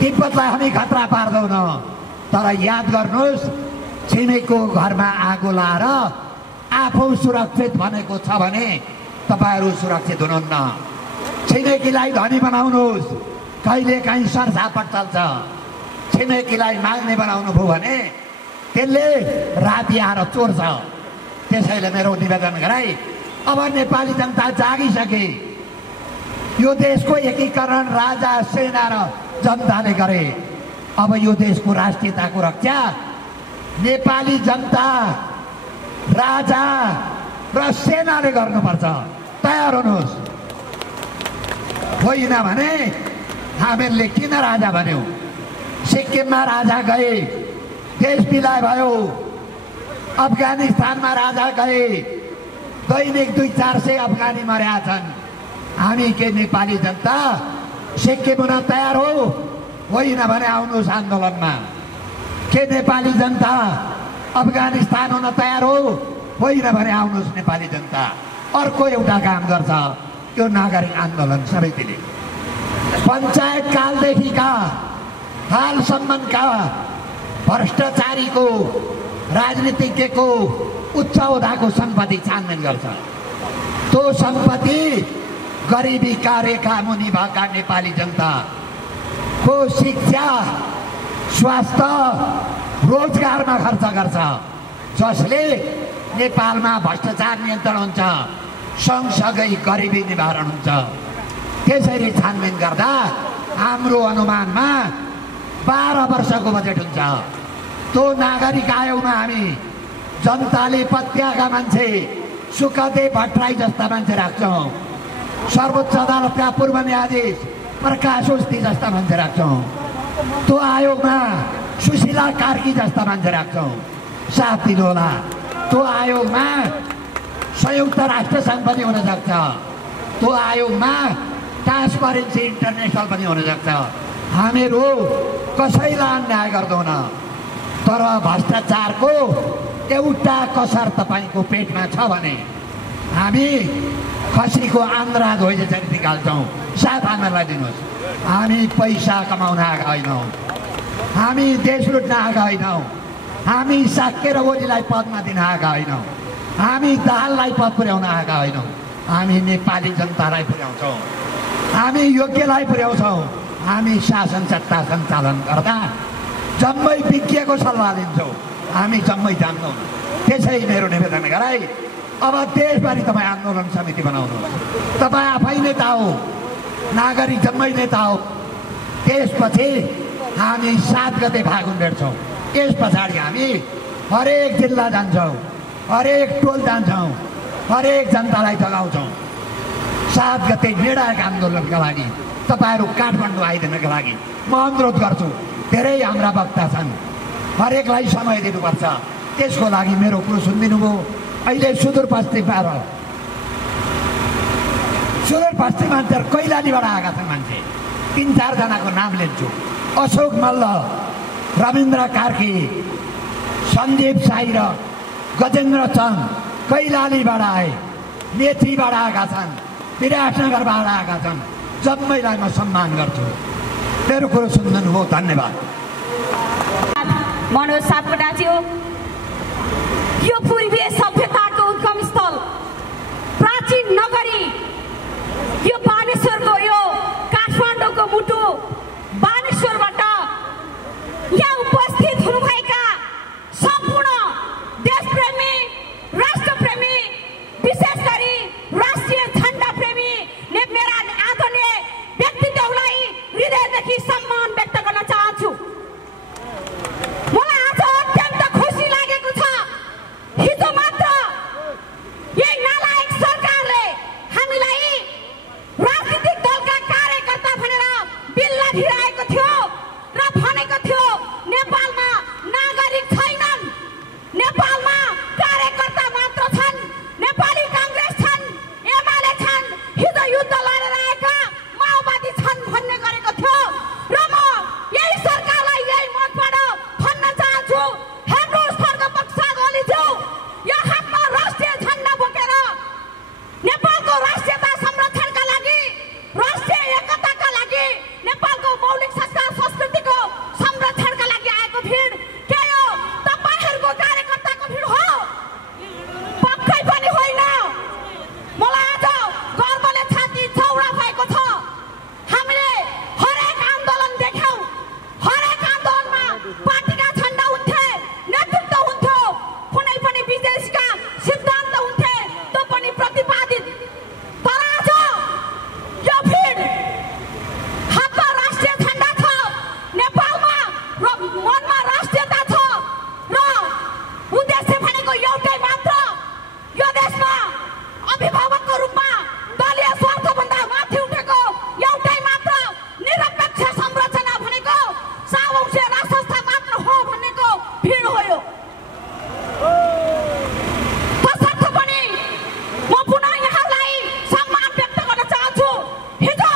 तिब्बतलाई हामी खतरा पार्दैनौँ। तर याद गर्नुहोस्, छिमेकीको घरमा आगो लाएर आफू सुरक्षित भनेको छ भने तपाईहरू सुरक्षित हुनुहुन्न। छिमेकीलाई धनी बनाउनुहोस्, कहिलेकाहीँ सरसापट चल्छ। छिमेकीलाई माग्ने बनाउनु भयो भने त्यसले राति आएर चोर्छ। त्यसैले मेरो निवेदन गराई, अब नेपाली जनता जागिसके। यो देशको एकीकरण राजा, सेना र जनताले गरे। अब यो देशको राष्ट्रियताको रक्षा नेपाली जनता, राजा र सेनाले गर्नुपर्छ। तयार हुनुहोस्। होइन भने हामीहरूले किन राजा भन्यौँ? सिक्किममा राजा गए, देश विलय भयो। अफगानिस्तानमा राजा गए, दैनिक 200-400 अफगानी मर्या छन्। हामी के नेपाली जनता सिक्किम हुन तयार हो? होइन भने आउनुहोस् आन्दोलनमा। के नेपाली जनता अफगानिस्तान हुन तयार हो? होइन भने आउनुहोस् नेपाली जनता। अर्को एउटा काम गर्छ यो नागरिक आन्दोलन समितिले। पञ्चायत कालदेखिका हालसम्मका भ्रष्टाचारीको, राजनीतिज्ञको उच्च ओहदाको सम्पत्ति छानबिन गर्छ। त्यो सम्पत्ति गरिबीका रेखा मुनि भएका नेपाली जनताको शिक्षा, स्वास्थ्य, रोजगारमा खर्च गर्छ, जसले नेपालमा भ्रष्टाचार नियन्त्रण हुन्छ, सँगसँगै गरिबी निवारण हुन्छ। त्यसरी छानबिन गर्दा हाम्रो अनुमानमा 12 वर्षको बजेट हुन्छ। त्यो नागरिक आयोगमा हामी जनताले पत्याएका मान्छे, सुखदेव भट्टराई जस्ता मान्छे राख्छौँ। सर्वोच्च अदालतका पूर्व न्यायाधीश प्रकाश उस्ती जस्ता मान्छे राख्छौँ। त्यो आयोगमा सुशीला कार्की जस्ता मान्छे राख्छौँ। साथ दिनुहोला। त्यो आयोगमा संयुक्त राष्ट्र सङ्घ पनि हुन सक्छ। त्यो आयोगमा ट्रान्सपरेन्सी इन्टरनेसनल पनि हुन सक्छ। हामीहरू कसैलाई अन्याय गर्दैन, तर भ्रष्टाचारको एउटा कसर तपाईँको पेटमा छ भने हामी खसीको आन्द्रा धोइ जसरी निकाल्छौँ। साथ हामीलाई दिनुहोस्। हामी पैसा कमाउन आएका होइनौँ, हामी देश लुट्न आएका होइनौँ, हामी साक्य र ओलीलाई पदमा दिन आएका होइनौँ, हामी दाहाललाई पद पुर्याउन आएका होइनौँ। हामी नेपाली जनतालाई पुर्याउँछौँ, हामी योग्यलाई पुर्याउँछौँ। हामी शासन सत्ता सञ्चालन गर्दा जम्मै विज्ञको सल्लाह लिन्छौँ, हामी जम्मै जान्दैनौँ। त्यसै मेरो निवेदन गराई, अब देशभरि तपाईँ आन्दोलन समिति बनाउनुहोस्। तपाईँ आफै नेता हो, नागरिक जम्मै नेता हो। त्यसपछि हामी 7 गते फागुन भेट्छौँ। त्यस पछाडि हामी हरेक जिल्ला जान्छौँ, हरेक टोल जान्छौँ, हरेक जनतालाई जगाउँछौँ। 7 गते निर्णायक आन्दोलनका लागि तपाईँहरू काठमाडौँ आइदिनका लागि म अनुरोध गर्छु। धेरै हाम्रा वक्ता छन्, हरेकलाई समय दिनुपर्छ। त्यसको लागि मेरो कुरो सुनिदिनु भयो। अहिले सुदूरपश्चिम मान्छेहरू कैलालीबाट आएका छन् मान्छे। 3-4 जनाको नाम लिन्छु। अशोक मल्ल, रविन्द्र कार्की, सन्दीप साई र गजेन्द्र चन्द कैलालीबाट आए, मेथीबाट आएका छन्, विराटनगरबाट आएका छन्। जम्मैलाई म सम्मान गर्छु। मेरो कुरो सुन्नु भयो, धन्यवाद। मनोज सापकोटाज्यू, यो पूर्वीय सभ्यताको उद्गम स्थल, प्राचीन नगरी, यो बानेश्वरको, यो काठमाडौँको मुटु बानेश्वरबाट यहाँ उपस्थित हुनुभएका सम्पूर्ण देशप्रेमी, राष्ट्रप्रेमी, विशेष गरी राष्ट्रिय झण्डा प्रेमी काटिरहेको थियो र भनेको थियो नेपालमा नागरिक छैनन्, नेपालमा कार्यकर्ता मात्र छन्, नेपाली कांग्रेस छन्, एमाले छन्, हिजो युद्ध लडेर आएका माओवादी छन् भन्ने गरेको थियो। र म यही सरकारलाई यही मतबाट भन्न चाहन्छु, हेर्नुहोस् खड्गपक्ष ओलीज्यू, यो हातमा राष्ट्रिय झण्डा बोकेर नेपालको राष्ट्रियता संरक्षणका लागि, राष्ट्रिय एकताका लागि, नेपालको मौलिक संस्कार संस्कृतिको संरक्षणका लागि आएको भिड के हो? तपाईहरुको कार्यकर्ताको भिड हो? पक्कै पनि होइन। मलाई आज गर्वले छाती चौडा भएको छ। हामीले हरेक आन्दोलन देख्यौं, हरेक आन्दोलनमा पार्टीका झण्डा हुन्थे, नेतृत्व हुन्थ्यो, कुनै पनि विदेशका सिद्धान्त हुन्थे, त्यो पनि प्रतिपादित। तर आज यो भिड हातमा राष्ट्रिय झण्डा छ, नेपालमा मनमा राष्ट्रियता छ र उद्देश्य भनेको एउटै मात्र, यो देशमा अभिभावकको रूपमा दलीय स्वार्थभन्दा माथि उठेको एउटै मात्र निरपेक्ष संरचना भनेको सावौँसे राजसंस्था मात्र हो भन्नेको भिड हो यो। तसर्थ पनि म पुनः यहाँलाई सम्मान व्यक्त गर्न चाहन्छु। हिजो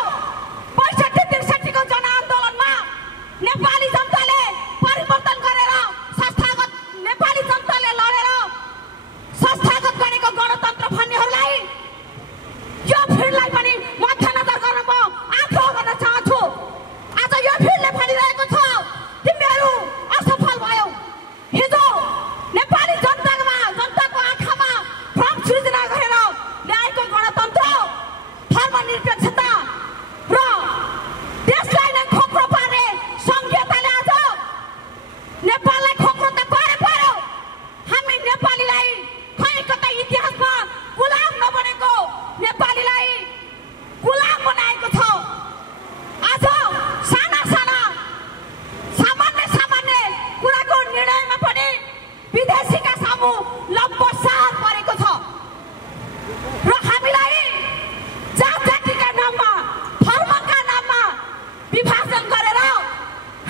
६५-६३ को जनआन्दोलनमा नेपाली जनताले परिवर्तन गरेर संस्थागत, नेपाली जनताले लडेर संस्थागत गरेको गणतन्त्र भन्नेहरूलाई यो भिडलाई पनि मध्यनजर गर्न म आग्रह गर्न चाहन्छु। आज यो भिडले भनिरहेको छ तिमीहरू असफल भयौ। हिजो नेपाली जनताको आँखामा भ्रम सृजना गरेर ल्याएको गणतन्त्र, धर्मनिरपेक्षता र देशलाई नै खोक्रो पार्ने संघीयताले आज नेपाललाई खोक्रो त पार्यो। हामी नेपालीलाई खै कतै इतिहासमा गुलाम नबनेको नेपालीलाई गुलाम बनाएको छ। आज साना सामान्य कुराको निर्णयमा पनि विदेशीका सामु लम्बसार परेको छ र हामीलाई जातिका नाममा, धर्मका नाममा विभाजन गरेर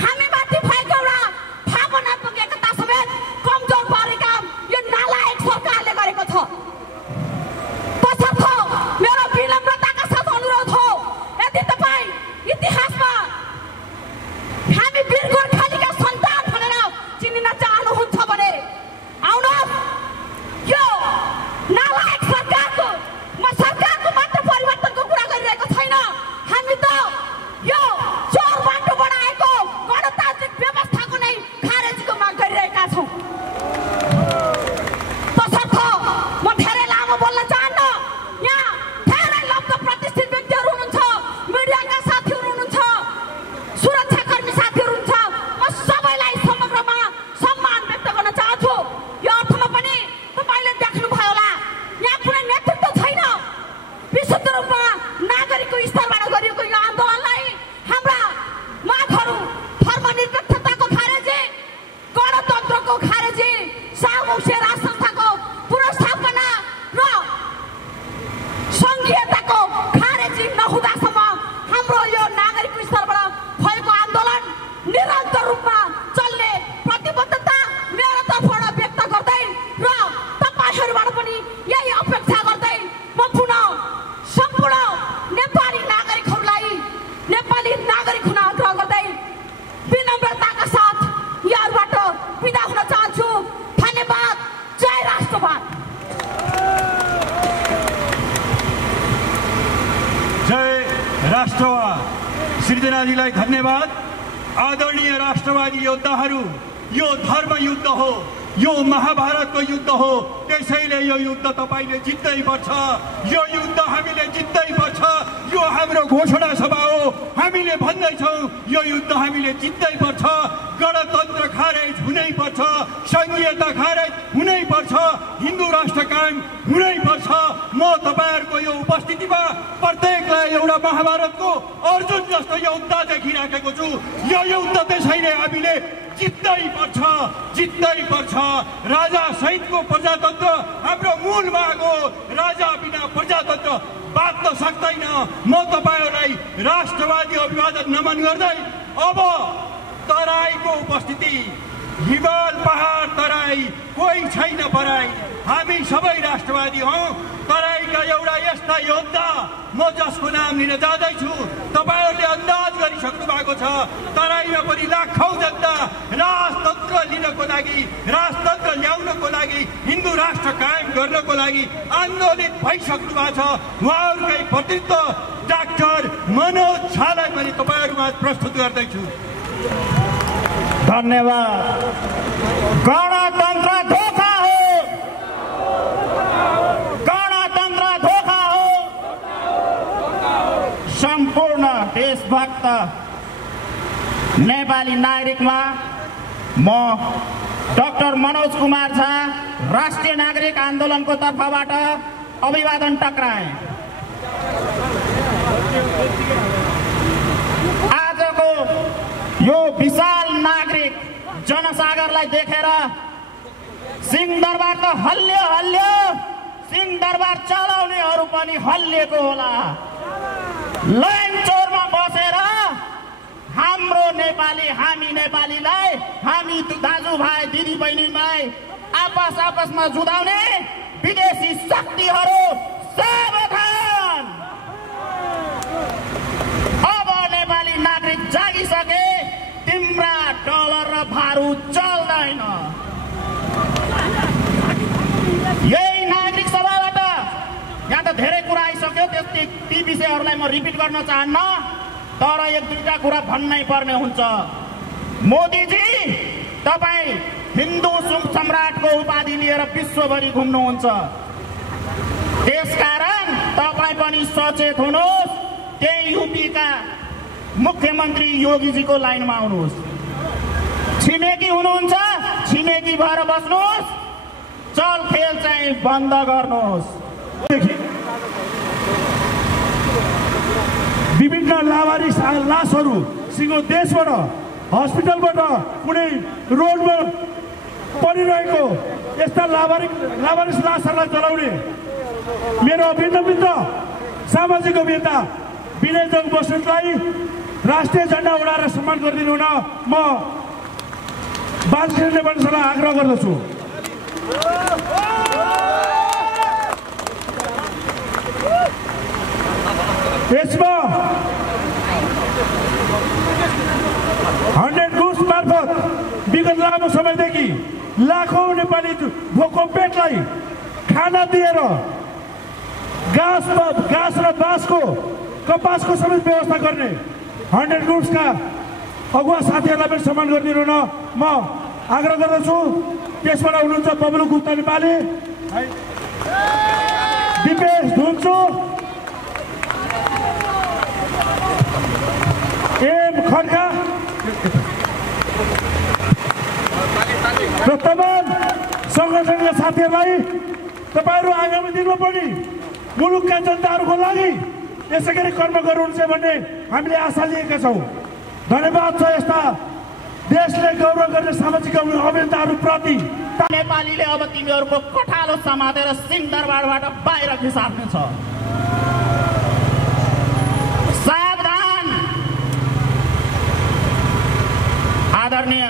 हामीमाथि भएको एउटा भावनात्मक एकता समेत कमजोर पार्ने काम यो नालायक सरकारले गरेको छ। तसर्थ मेरो विनम्रताका साथ अनुरोध हो, यदि तपाईँ इतिहासमा हामी वीर गोर्खालीका सन्तान भनेर चिनिन चाहनुहुन्छ भने आउनुहोस्। यो नालायक सरकारको, म सरकारको मात्र परिवर्तनको कुरा गरिरहेको छैन, हामी त यो चोर बाटो बनाएको गणतान्त्रिक व्यवस्थाको नै खारेजीको माग गरिरहेका छौँ। तसर्थ म धेरै लामो बोल्न चाहन्न। यहाँ धेरै लब्ध प्रतिष्ठित व्यक्तिहरू हुनुहुन्छ, मिडियाका साथीहरू हुनुहुन्छ, सुरक्षाकर्मी साथीहरू हुनुहुन्छ। म सबैलाई समग्रमा सम्मान व्यक्त गर्न चाहन्छु। यो अर्थमा पनि तपाईँले देख्नुभयो होला, यहाँ कुनै नेतृत्व छैन। विशुद्ध रूपमा नागरिकको स्तरबाट गरिएको यो आन्दोलनलाई हाम्रा मागहरू, धर्मनिरपेक्षताको खारेजी, गणतन्त्रको खारेजी, सावौँसे राजसंस्थाको पुनर्स्थापना र संघीयताको खारेजी नहुँदासम्म हाम्रो यो नागरिक स्तरबाट भएको आन्दोलन निरन्तर रूपमा चल्ने प्रतिबद्धता मेरो तर्फबाट व्यक्त गर्दै र तपाईँहरूबाट पनि यही अपेक्षा गर्दै म पुनः सम्पूर्ण नेपाली नागरिक हुन आग्रह गर्दै विनम्रताका साथ यहाँबाट बिदा हुन चाहन्छु। धन्यवाद। जय राष्ट्रवाद। जय राष्ट्रवाद। सृजनाजीलाई धन्यवाद। आदरणीय राष्ट्रवादी योद्धाहरू, यो धर्म युद्ध हो, यो महाभारतको युद्ध हो, त्यसैले यो युद्ध तपाईले जित्दै पर्छ। यो युद्ध हामीले जित्दै पर्छ। यो हाम्रो घोषणा सभा हो, हामीले भन्दैछौँ यो युद्ध हामीले जित्दै पर्छ। गणतन्त्र खारेज हुनै पर्छ, संघीयता खारेज हुनै पर्छ, हिन्दू राष्ट्र कायम हुनै पर्छ। म तपाईहरुको यो उपस्थितिमा प्रत्येकलाई एउटा महाभारतको अर्जुन जस्तो योद्धा देखिराखेको छु। यो युद्ध त्यसैले हामीले जित्दै पर्छ, जित्दै पर्छ। राजा सहितको प्रजातन्त्र हाम्रो मूल माग हो। राजा बिना प्रजातन्त्र बाँच्न सक्दैन। छैन। म तपाईँहरूलाई राष्ट्रवादी अभिवादन नमन गर्दै अब तराईको उपस्थिति, हिमाल पहाड तराई, कोही छैन पराई, हामी सबै राष्ट्रवादी हौँ। तराईका एउटा यस्ता योद्धा म जसको नाम लिन जाँदैछु, तपाईँहरूले अन्दाज गरिसक्नु भएको छ। तराईमा पनि लाखौँ जनता राजतन्त्र लिनको लागि, राजतन्त्र ल्याउनको लागि, हिन्दू राष्ट्र कायम गर्नको लागि आन्दोलित भइसक्नु भएको छ। उहाँहरूकै प्रतिनिधित्व डाक्टर मनोज झालाई पनि तपाईँहरूमा प्रस्तुत गर्दैछु। धन्यवाद। गणतन्त्र धोखा हो, गणतन्त्र धोखा हो। सम्पूर्ण देशभक्त नेपाली नागरिकमा म डाक्टर मनोज कुमार झा राष्ट्रिय नागरिक आन्दोलनको तर्फबाट अभिवादन टक्राएँ। आजको यो विशाल नागरिक जनसागरलाई देखेर सिंहदरबार त हल्लियो हल्लियो, सिंहदरबार चलाउनेहरू पनि हल्लिएको होला। लाइन चोरमा बसेर हाम्रो नेपाली, हामी नेपालीलाई, हामी दाजुभाइ दिदीबहिनीलाई आपसमा जुधाउने विदेशी शक्तिहरू सावधान। अब नेपाली नागरिक जागिसके, तिम्रा डलर र बारुद चल्दैन। यही नागरिक सभाबाट यहाँ त धेरै कुरा आइसक्यो, ती विषयहरूलाई म रिपिट गर्न चाहन्न, तर एक दुईटा कुरा भन्नै पर्ने हुन्छ। मोदीजी, तपाईँ हिन्दू सम्राटको उपाधि लिएर विश्वभरि घुम्नुहुन्छ, त्यसकारण तपाईँ पनि सचेत हुनुहोस्। त्यही युपीका मुख्यमन्त्री योगीजीको लाइनमा आउनुहोस्। छिमेकी हुनुहुन्छ, छिमेकी भएर बस्नुहोस्, चल खेल चाहिँ बन्द गर्नुहोस्। विभिन्न लावारिस लासहरू सिङ्गो देशबाट, हस्पिटलबाट, कुनै रोडमा परिरहेको यस्ता लावारिस लासहरूलाई चलाउने मेरो भिन्न सामाजिक अभियन्ता विनय जोग बस्नेतलाई राष्ट्रिय झण्डा उडाएर सम्मान गरिदिनु हुन म बालकृष्ण नेपाली सरलाई आग्रह गर्दछु। यसमा 100 गुड्स मार्फत विगत लामो समयदेखि लाखौं नेपाली भोको पेटलाई खाना दिएर घाँस र बाँसको, कपासको समेत व्यवस्था गर्ने 100 गुड्सका अगुवा साथीहरूलाई पनि सम्मान गरिदिनु हुन म आग्रह गर्दछु। त्यसबाट हुनुहुन्छ बबलु गुप्ता नेपाली, दिपेश धुन्चु, एम खड्का र तमाम सङ्गठनका साथीहरूलाई तपाईँहरू आगामी दिनमा पनि मुलुकका जनताहरूको लागि यसै गरी कर्म गर्नुहुन्छ भन्ने हामीले आशा लिएका छौँ। धन्यवाद छ यस्ता देशले गौरव गर्ने सामाजिक अभियन्ताहरूप्रति। नेपालीले अब तिमीहरूको कठालो समातेर सिंहदरबारबाट बाहिर खिसार्नेछ। सावधान। आदरणीय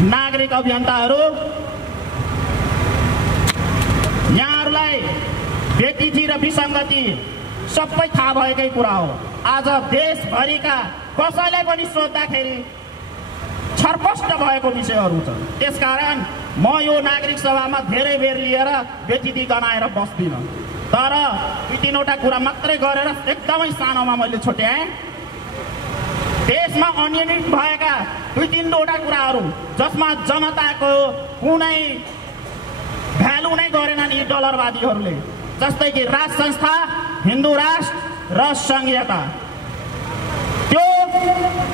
नागरिक अभियन्ताहरू, यहाँहरूलाई व्यक्तिथि र विसङ्गति सबै थाहा भएकै कुरा हो। आज देशभरिका कसैलाई पनि सोद्धाखेरि छरपष्ट भएको विषयहरू छ। त्यसकारण म यो नागरिक सभामा धेरै बेर लिएर व्यतिथि गनाएर बस्दिनँ, तर 2-3वटा कुरा मात्रै गरेर एकदमै सानोमा मैले छुट्याएँ। देशमा अनियमित भएका 2-3वटा कुराहरू जसमा जनताको कुनै भ्यालु नै गरेनन् यी डलरवादीहरूले, जस्तै कि राज संस्था, हिन्दू राष्ट्र र संघीयता, त्यो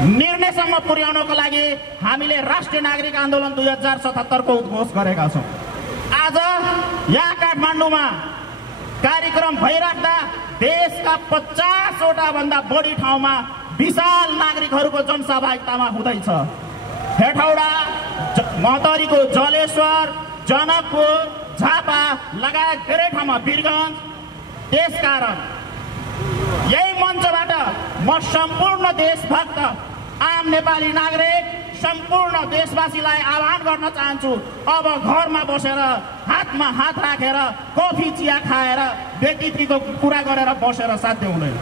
निर्णयसम्म पुर्याउनको लागि हामीले राष्ट्रिय नागरिक आन्दोलन 2077 को उद्घोष गरेका छौँ। आज यहाँ काठमाडौँमा कार्यक्रम भइराख्दा देशका 50वटा भन्दा बढी ठाउँमा विशाल नागरिकहरूको जनसहभागितामा हुँदैछ। हेटौडा, महतरीको जलेश्वर, जनकपुर, झापा लगायत धेरै ठाउँमा वीरगञ्ज। त्यसकारण यही मञ्चबाट म सम्पूर्ण देशभक्त आम नेपाली नागरिक सम्पूर्ण देशवासीलाई आह्वान गर्न चाहन्छु, अब घरमा बसेर हातमा हात राखेर कफी चिया खाएर व्यक्तित्वको कुरा गरेर बसेर साध्य हुँदैन।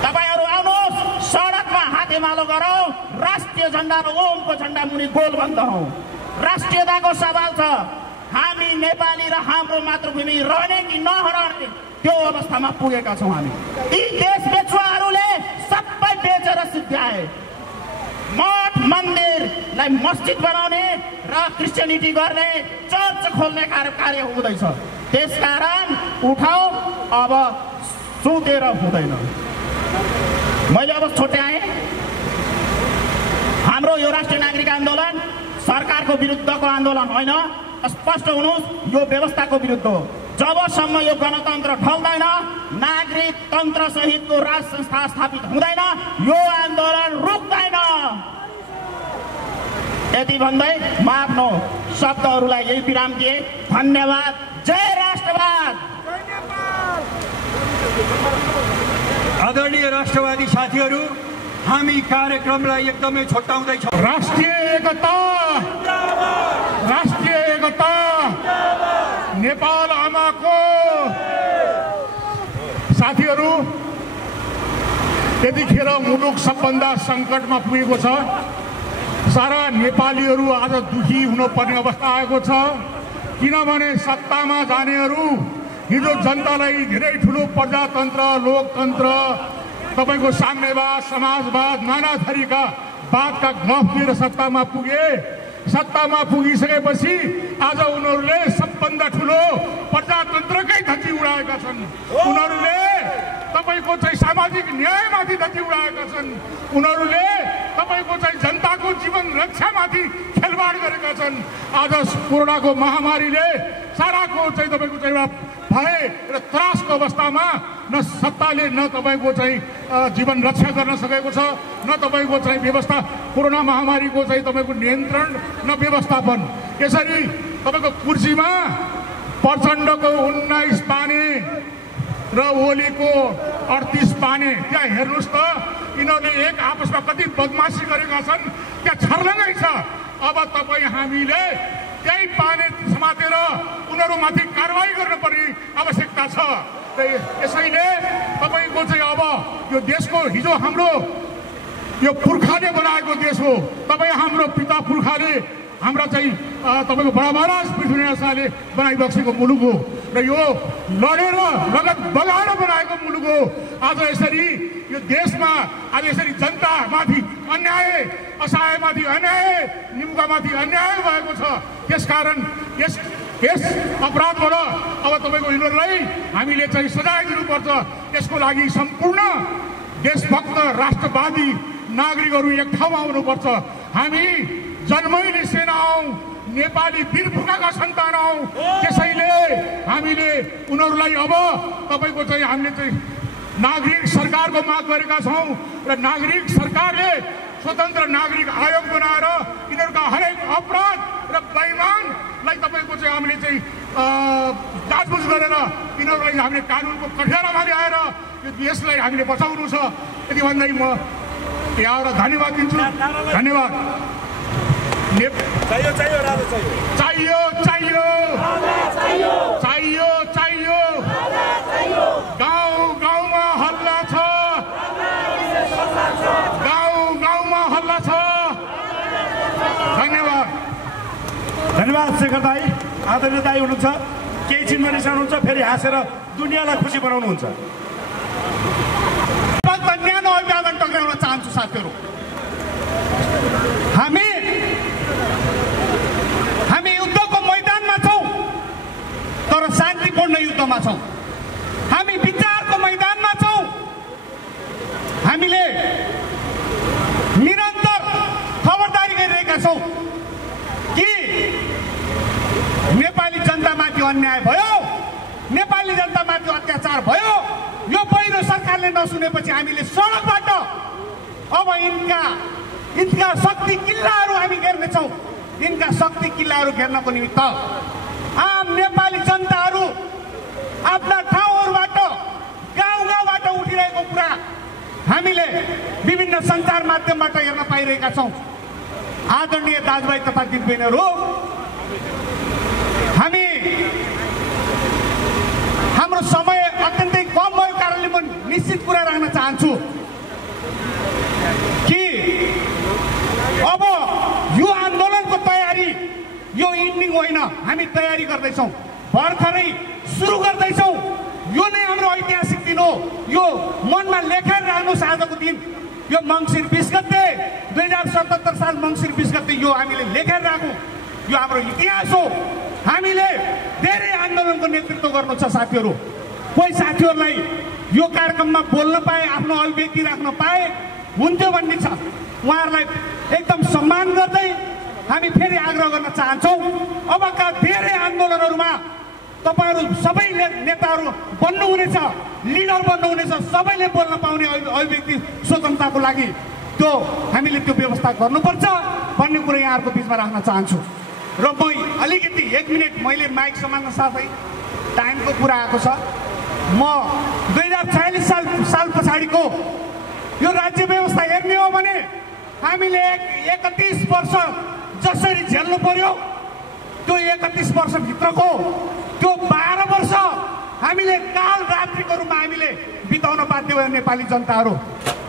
तपाईहरु आउनुहोस्, सडकमा हातेमालो गरौँ, राष्ट्रिय झण्डा र ओमको झण्डा मुनि गोलबन्द हौँ। राष्ट्रियताको सवाल छ, हामी नेपाली र हाम्रो मातृभूमि रहने कि नहरने त्यो अवस्थामा पुगेका छौँ। हामी यी देश बेचुवाहरूले सबै बेचेर सिद्ध्याए। मठ मन्दिरलाई मस्जिद बनाउने र क्रिस्चियनिटी गर्ने, चर्च खोल्ने कार्य हुँदैछ। त्यसकारण उठाऊ, अब सुतेर हुँदैन। मैले अब छोट्याएँ। हाम्रो यो राष्ट्रिय नागरिक आन्दोलन सरकारको विरुद्धको आन्दोलन होइन, स्पष्ट हुनुहोस्, यो व्यवस्थाको विरुद्ध हो। जबसम्म यो गणतन्त्र ढल्दैन, नागरिक तन्त्र सहितको राज संस्था स्थापित हुँदैन, यो आन्दोलन रुक्दैन। यति भन्दै म आफ्नो शब्दहरूलाई यही विराम दिए। धन्यवाद। जय राष्ट्रवाद। आदरणीय राष्ट्रवादी साथीहरू, हामी कार्यक्रमलाई एकदमै छोटाउँदैछौँ। राष्ट्रिय एकता, राष्ट्रिय एकता, नेपाल आमाको। साथीहरू, यतिखेर मुलुक सबभन्दा सङ्कटमा पुगेको छ। सारा नेपालीहरू आज दुखी हुनुपर्ने अवस्था आएको छ, किनभने सत्तामा जानेहरू हिजो जनतालाई धेरै ठुलो प्रजातन्त्र, लोकतन्त्र, तपाईको साम्यवाद, समाजवाद, नाना थरीका बातका गफ दिएर सत्तामा पुगे। सत्तामा पुगिसकेपछि आज उनीहरूले सबभन्दा ठुलो प्रजातन्त्रकै धज्जी उडाएका छन्। उनीहरूले तपाईको चाहिँ सामाजिक न्यायमाथि धज्जी उडाएका छन्। उनीहरूले तपाईको चाहिँ जनताको जीवन रक्षामाथि खेलवाड गरेका छन्। आज कोरोनाको महामारीले साराको चाहिँ तपाईको चाहिँ एउटा भय र त्रासको अवस्थामा न सत्ताले न तपाईको चाहिँ जीवन रक्षा गर्न सकेको छ, न तपाईको चाहिँ व्यवस्था, कोरोना महामारीको चाहिँ तपाईको नियन्त्रण, न व्यवस्थापन। यसरी तपाईको कुर्सीमा प्रचण्डको 19 पाने र ओलीको 38 पाने, त्यहाँ हेर्नुहोस् त, यिनीहरूले एक आपसमा कति बदमासी गरेका छन्, त्यहाँ छर्लङ्गै छ। अब तपाईँ हामीले त्यही पाने समातेर उनीहरूमाथि कारवाही गर्नुपर्ने आवश्यकता छ। यसैले तपाईँको चाहिँ अब यो देशको हिजो हाम्रो यो पुर्खाले बनाएको देश हो। तपाईँ हाम्रो पिता पुर्खाले, हाम्रा चाहिँ तपाईँको बडा महाराज पृथ्वीनारायण शाहले बनाइबसेको मुलुक हो र यो लडेर रगत बगाएर बनाएको मुलुक हो। आज यसरी यो देशमा आज यसरी जनतामाथि अन्याय, असहायमाथि अन्याय, निमुखामाथि अन्याय भएको छ। त्यसकारण यस अपराधबाट अब तपाईँको यिनीहरूलाई हामीले चाहिँ सजाय दिनुपर्छ। यसको लागि सम्पूर्ण देशभक्त राष्ट्रवादी नागरिकहरू एक ठाउँमा आउनुपर्छ। हामी जन्मैले सेना हौँ, नेपाली वीर पुर्खाका सन्तान हौँ। त्यसैले हामीले उनीहरूलाई अब तपाईँको चाहिँ हामीले चाहिँ नागरिक सरकारको माग गरेका छौँ र नागरिक सरकारले स्वतन्त्र नागरिक आयोग बनाएर यिनीहरूका हरेक अपराध र बेइमानलाई तपाईँको चाहिँ हामीले चाहिँ जाँचबुझ गरेर यिनीहरूलाई हामीले कानुनको कठघरामा ल्याएर यो देशलाई हामीले बचाउनु छ। यति भन्दै म यहाँबाट धन्यवाद दिन्छु। धन्यवाद। चाहियो चाहियो राजा चाहियो, चाहियो चाहियो चाहियो चाहियो, गाउँ गाउँमा हल्ला छ, गाउँ गाउँमा हल्ला छ। धन्यवाद। धन्यवाद शेखर दाई। आदरणीय दाई हुनुहुन्छ, केही छिनमा रिसाउनुहुन्छ, फेरि हाँसेर दुनियाँलाई खुसी बनाउनुहुन्छ। न्यानो अभिवादन टक्राउन चाहन्छु साथीहरू। हामी युद्धको मैदानमा छौँ, तर शान्तिपूर्ण युद्धमा छौँ। हामी विचारको मैदानमा छौँ। हामीले निरन्तर खबरदारी गरिरहेका छौँ कि नेपाली जनतामाथि अन्याय भयो, नेपाली जनतामाथि अत्याचार भयो। यो पहिलो सरकारले नसुनेपछि हामीले सडकबाट अब यिनका शक्ति किल्लाहरू हामी घेर्नेछौँ। यिनका शक्ति किल्लाहरू घेर्नको निमित्त आम नेपाली जनताहरू आफ्ना ठाउँहरूबाट, गाउँ गाउँबाट उठिरहेका भइरहेको कुरा हामीले विभिन्न सञ्चार माध्यमबाट हेर्न पाइरहेका छौँ। आदरणीय दाजुभाइ तथा दिदीबहिनीहरू, हामी हाम्रो समय अत्यन्तै कम भएको कारणले म निश्चित कुरा राख्न चाहन्छु कि अब यो आन्दोलनको तयारी यो इन्डिङ होइन, हामी तयारी गर्दैछौँ, भर्खरै सुरु गर्दैछौँ। यो नै हाम्रो ऐतिहासिक दिन हो। यो मनमा लेखेर राख्नुहोस्। आजको दिन यो मङ्सिर 20 गते 2077 साल मङ्सिर 20 गते यो हामीले लेखेर राखौँ। यो हाम्रो इतिहास हो। हामीले धेरै आन्दोलनको नेतृत्व गर्नु छ साथीहरू। कोही साथीहरूलाई यो कार्यक्रममा बोल्न पाए, आफ्नो अभिव्यक्ति राख्न पाए हुन्थ्यो भन्ने छ। उहाँहरूलाई एकदम सम्मान गर्दै हामी फेरि आग्रह गर्न चाहन्छौँ, अबका धेरै आन्दोलनहरूमा तपाईँहरू सबै नेताहरू बन्नुहुनेछ, लिडर बन्नुहुनेछ, सबैले बोल्न पाउने अभिव्यक्ति स्वतन्त्रताको लागि त्यो हामीले त्यो व्यवस्था गर्नुपर्छ भन्ने कुरा यहाँहरूको बिचमा राख्न चाहन्छु। र म अलिकति 1 मिनट मैले माइक समात्न साथै टाइमको कुरा आएको छ। म 2046 साल पछाडिको यो राज्य व्यवस्था हेर्ने हो भने हामीले 31 वर्ष जसरी झेल्नु पर्यो, त्यो 31 वर्षभित्रको त्यो 12 वर्ष हामीले काल रात्रिको रूपमा हामीले बिताउन बाध्य भयो नेपाली जनताहरू।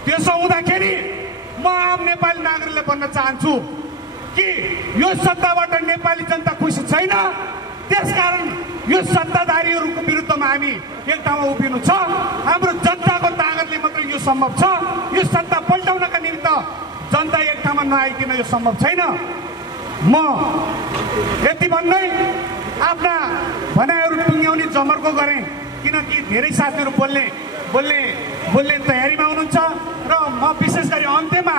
त्यसो हुँदाखेरि म आम नेपाली नागरिकले भन्न चाहन्छु कि यो सत्ताबाट नेपाली जनता खुसी छैन। त्यसकारण यो सत्ताधारीहरूको विरुद्धमा हामी एक ठाउँमा उभिनु छ। हाम्रो जनताको तागतले मात्रै यो सम्भव छ। यो सत्ता पल्टाउनका निमित्त जनता एक ठाउँमा नआइकन यो सम्भव छैन। म यति भन्दै आफ्ना भनाइहरू टुङ्ग्याउने जमर्को गरेँ, किनकि धेरै साथीहरू बोल्ने तयारीमा हुनुहुन्छ र म विशेष गरी अन्त्यमा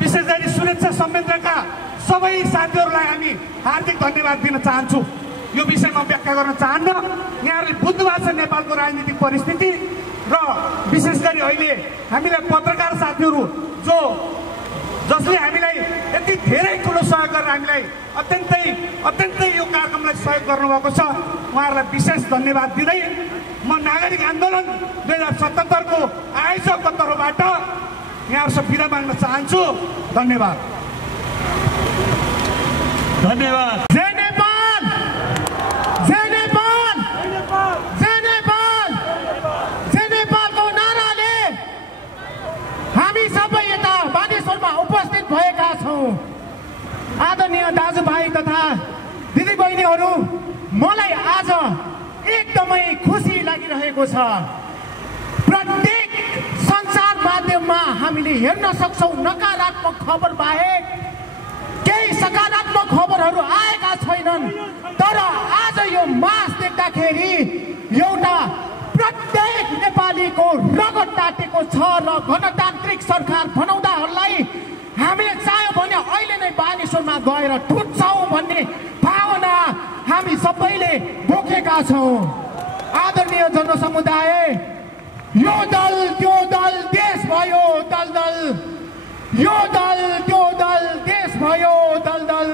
विशेष गरी सुरक्षा संयन्त्रका सबै साथीहरूलाई हामी हार्दिक धन्यवाद दिन चाहन्छु। यो विषयमा व्याख्या गर्न चाहन्न। यहाँहरूले बुझ्नुभएको छ नेपालको राजनीतिक परिस्थिति र विशेष गरी अहिले हामीलाई पत्रकार साथीहरू जसले हामीलाई यति धेरै ठुलो सहयोग गरेर हामीलाई अत्यन्तै यो कार्यक्रमलाई सहयोग गर्नुभएको छ, उहाँहरूलाई विशेष धन्यवाद दिँदै म नागरिक आन्दोलन 2077 को आयोजकको तर्फबाट यहाँहरूसँग बिदा माग्न चाहन्छु। धन्यवाद। धन्यवाद। जय नेपाल, जय नेपाल, जय नेपाल, जय नेपालको नाराले हामी सबै यता बानेश्वरमा उपस्थित भएका छौँ। आदरणीय दाजुभाइ तथा दिदीबहिनीहरू, मलाई आज एकदमै खुसी लागिरहेको छ। प्रत्येक सञ्चार माध्यममा हामीले हेर्न सक्छौँ नकारात्मक खबर बाहेक केही सकारात्मक खबरहरू आएका छैनन्। तर आज यो मास देख्दाखेरि एउटा प्रत्येक नेपालीको रगत तातेको छ र गणतान्त्रिक सरकार बनाउँदाहरूलाई हामीले चाह्यो भने अहिले नै बानेश्वरमा गएर ठुट्छौँ भन्ने भावना हामी सबैले बोकेका छौँ। आदरणीय जनसमुदाय, यो दल त्यो दल देश भयो दलदल, यो दल त्यो दल देश भयो दलदल,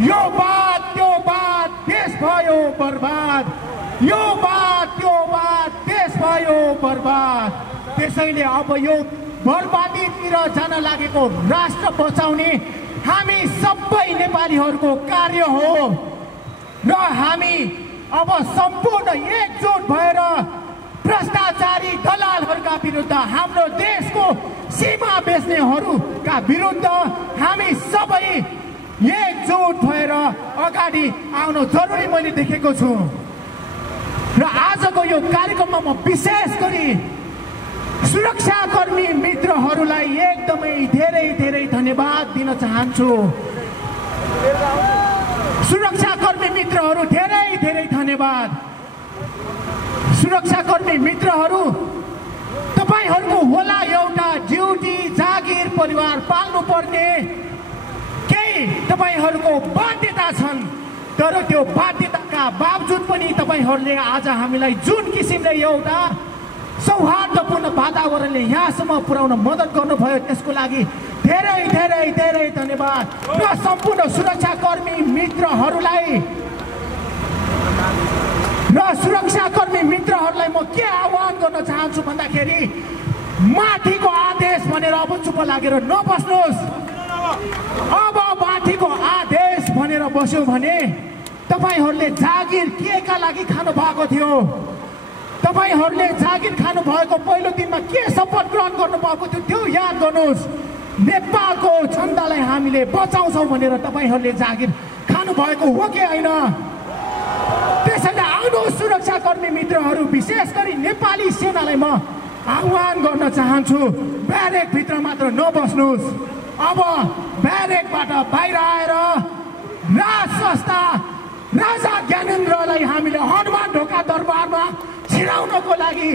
यो बात त्यो बात देश भयो बर्बाद, यो बात त्यो बात देश भयो बर्बाद। त्यसैले अब यो बर्बादीतिर जान लागेको राष्ट्र बचाउने हामी सबै नेपालीहरूको कार्य हो र हामी अब सम्पूर्ण एकजुट भएर भ्रष्टाचारी दलालहरूका विरुद्ध, हाम्रो देशको सीमा बेच्नेहरूका विरुद्ध हामी सबै एकजुट भएर अगाडि आउनु जरुरी मैले देखेको छु। र आजको यो कार्यक्रममा म विशेष गरी सुरक्षाकर्मी मित्रहरूलाई एकदमै धेरै धन्यवाद दिन चाहन्छु। सुरक्षाकर्मी मित्रहरू धेरै धन्यवाद। सुरक्षाकर्मी मित्रहरू, तपाईँहरूको होला एउटा ड्युटी, जागिर, परिवार पाल्नु पर्ने केही तपाईँहरूको बाध्यता छन्। तर त्यो बाध्यताका बावजुद पनि तपाईँहरूले आज हामीलाई जुन किसिमले एउटा सौहार्दपूर्ण वातावरणले यहाँसम्म पुर्याउन मद्दत गर्नुभयो त्यसको लागि धेरै धन्यवाद। र सम्पूर्ण सुरक्षाकर्मी मित्रहरूलाई म के आह्वान गर्न चाहन्छु भन्दाखेरि माथिको आदेश भनेर अब चुप लागेर नबस्नुहोस्। अब माथिको आदेश भनेर बस्यो भने तपाईहरूले जागिर के का लागि खानु भएको थियो? तपाईहरूले जागिर खानु भएको पहिलो दिनमा के शपथ ग्रहण गर्नु भएको थियो त्यो याद गर्नुहोस्। नेपालको जनतालाई हामीले बचाउँछौँ भनेर तपाईहरूले जागिर खानु भएको हो कि होइन? त्यसैले आउनुहोस् सुरक्षाकर्मी मित्रहरू, विशेष गरी नेपाली सेनालाई म आह्वान गर्न चाहन्छु, ब्यारेकभित्र मात्र नबस्नुहोस्। अब ब्यारेकबाट बाहिर आएर राज संस्था राजा ज्ञानेन्द्रलाई हामीले हनुमान ढोका दरबारमा छिराउनको लागि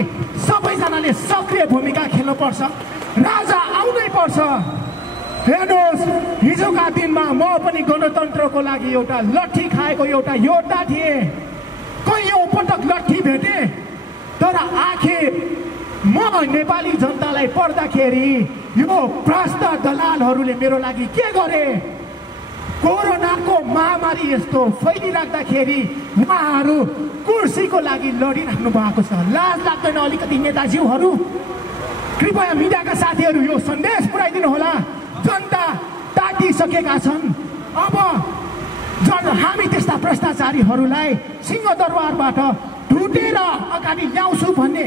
सबैजनाले सक्रिय भूमिका खेल्नुपर्छ। राजा आउनै पर्छ। हेर्नुहोस्, हिजोका दिनमा म पनि गणतन्त्रको लागि एउटा लट्ठी खाएको एउटा योद्धा थिएँ। कैयौँ पटक लट्ठी भेटेँ, तर आखिर म नेपाली जनतालाई पढ्दाखेरि यो भ्रष्ट दलालहरूले मेरो लागि के गरे? कोरोनाको महामारी यस्तो फैलिराख्दाखेरि उहाँहरू कुर्सीको लागि लडिराख्नु भएको छ। लाज लाग्दैन अलिकति नेताज्यूहरू? कृपया मिडियाका साथीहरू यो सन्देश पुर्याइदिनु होला। जनता तातिसकेका छन्। अब हामी त्यस्ता भ्रष्टाचारीहरूलाई सिंहदरबारबाट ढुटेर अगाडि ल्याउँछु भन्ने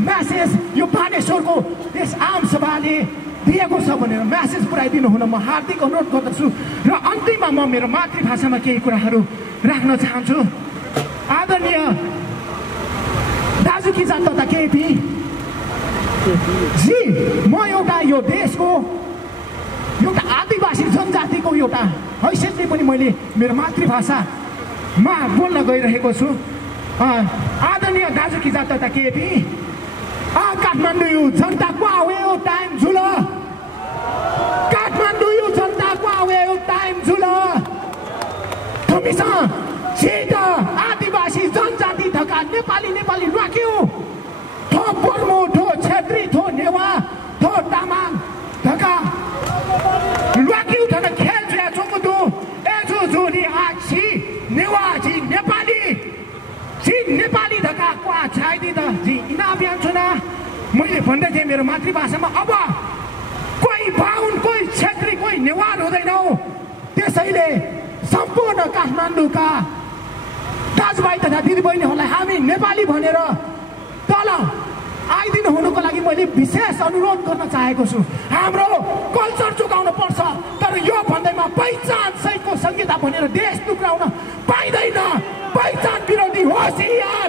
म्यासेज यो बानेश्वरको यस आमसभाले दिएको छ भनेर म्यासेज पुर्याइदिनु हुन म हार्दिक अनुरोध गर्दछु। र अन्तिममा म मेरो मातृभाषामा केही कुराहरू राख्न चाहन्छु। आदरणीय दाजु किसान तथा केपी जी, म एउटा यो देशको एउटा आदिवासी जनजातिको एउटा हैसियतले पनि मैले मेरो मातृभाषामा बोल्न गइरहेको छु। आदरणीय दाजु किसान तथा केपी, काठमाडौँ जनताको आयो टाइम झुल। काठमाडौँ जनताको आयो टाइम झुल। थोमिसँग छिट आदिवासी जनजाति धक्का नेपाली राख्यो। थो बर्मो, थो छेत्री, थो नेवा, थो तामाङ धक्का राख्यो। थन खेल चोमुदो एजो जोरी आछि नेवाजी नेपाली जी नेपाली धक्का क्वा छाइदि त जी इना अभियान छुना मैले भन्दै थिएँ मेरो मातृभाषामा। अब कोही बाहुन, कोही छेत्री, कोही नेवार हुँदैनौ। त्यसैले सम्पूर्ण काठमाडौँका दाजुभाइ तथा दिदीबहिनीहरूलाई हामी नेपाली भनेर तल आइदिनु हुनुको लागि मैले विशेष अनुरोध गर्न चाहेको छु। हाम्रो कल्चर जोगाउन पर्छ, तर यो भन्दैमा पहिचान सहितको संहिता भनेर देश टुक्राउन पाइँदैन। पहिचान विरोधी होसियार,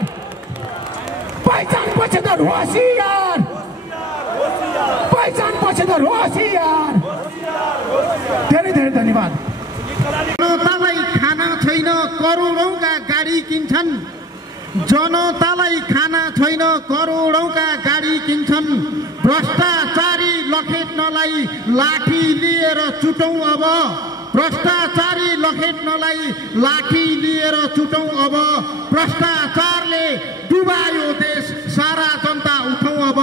पहिचान पक्षधर होसियार, पहिचान पक्षधर होसियार। धेरै धेरै धन्यवाद। जनतालाई खाना छैन, करोडौँका गाडी किन्छन्। जनतालाई खाना छैन, करोडौँका गाडी किन्छन्। भ्रष्टाचारी लखेट्नलाई लाठी लिएर छुटौँ अब। भ्रष्टाचारी लखेट्नलाई लाठी लिएर छुटौँ अब। भ्रष्टाचारले डुबायो देश, सारा जनता उठौँ अब।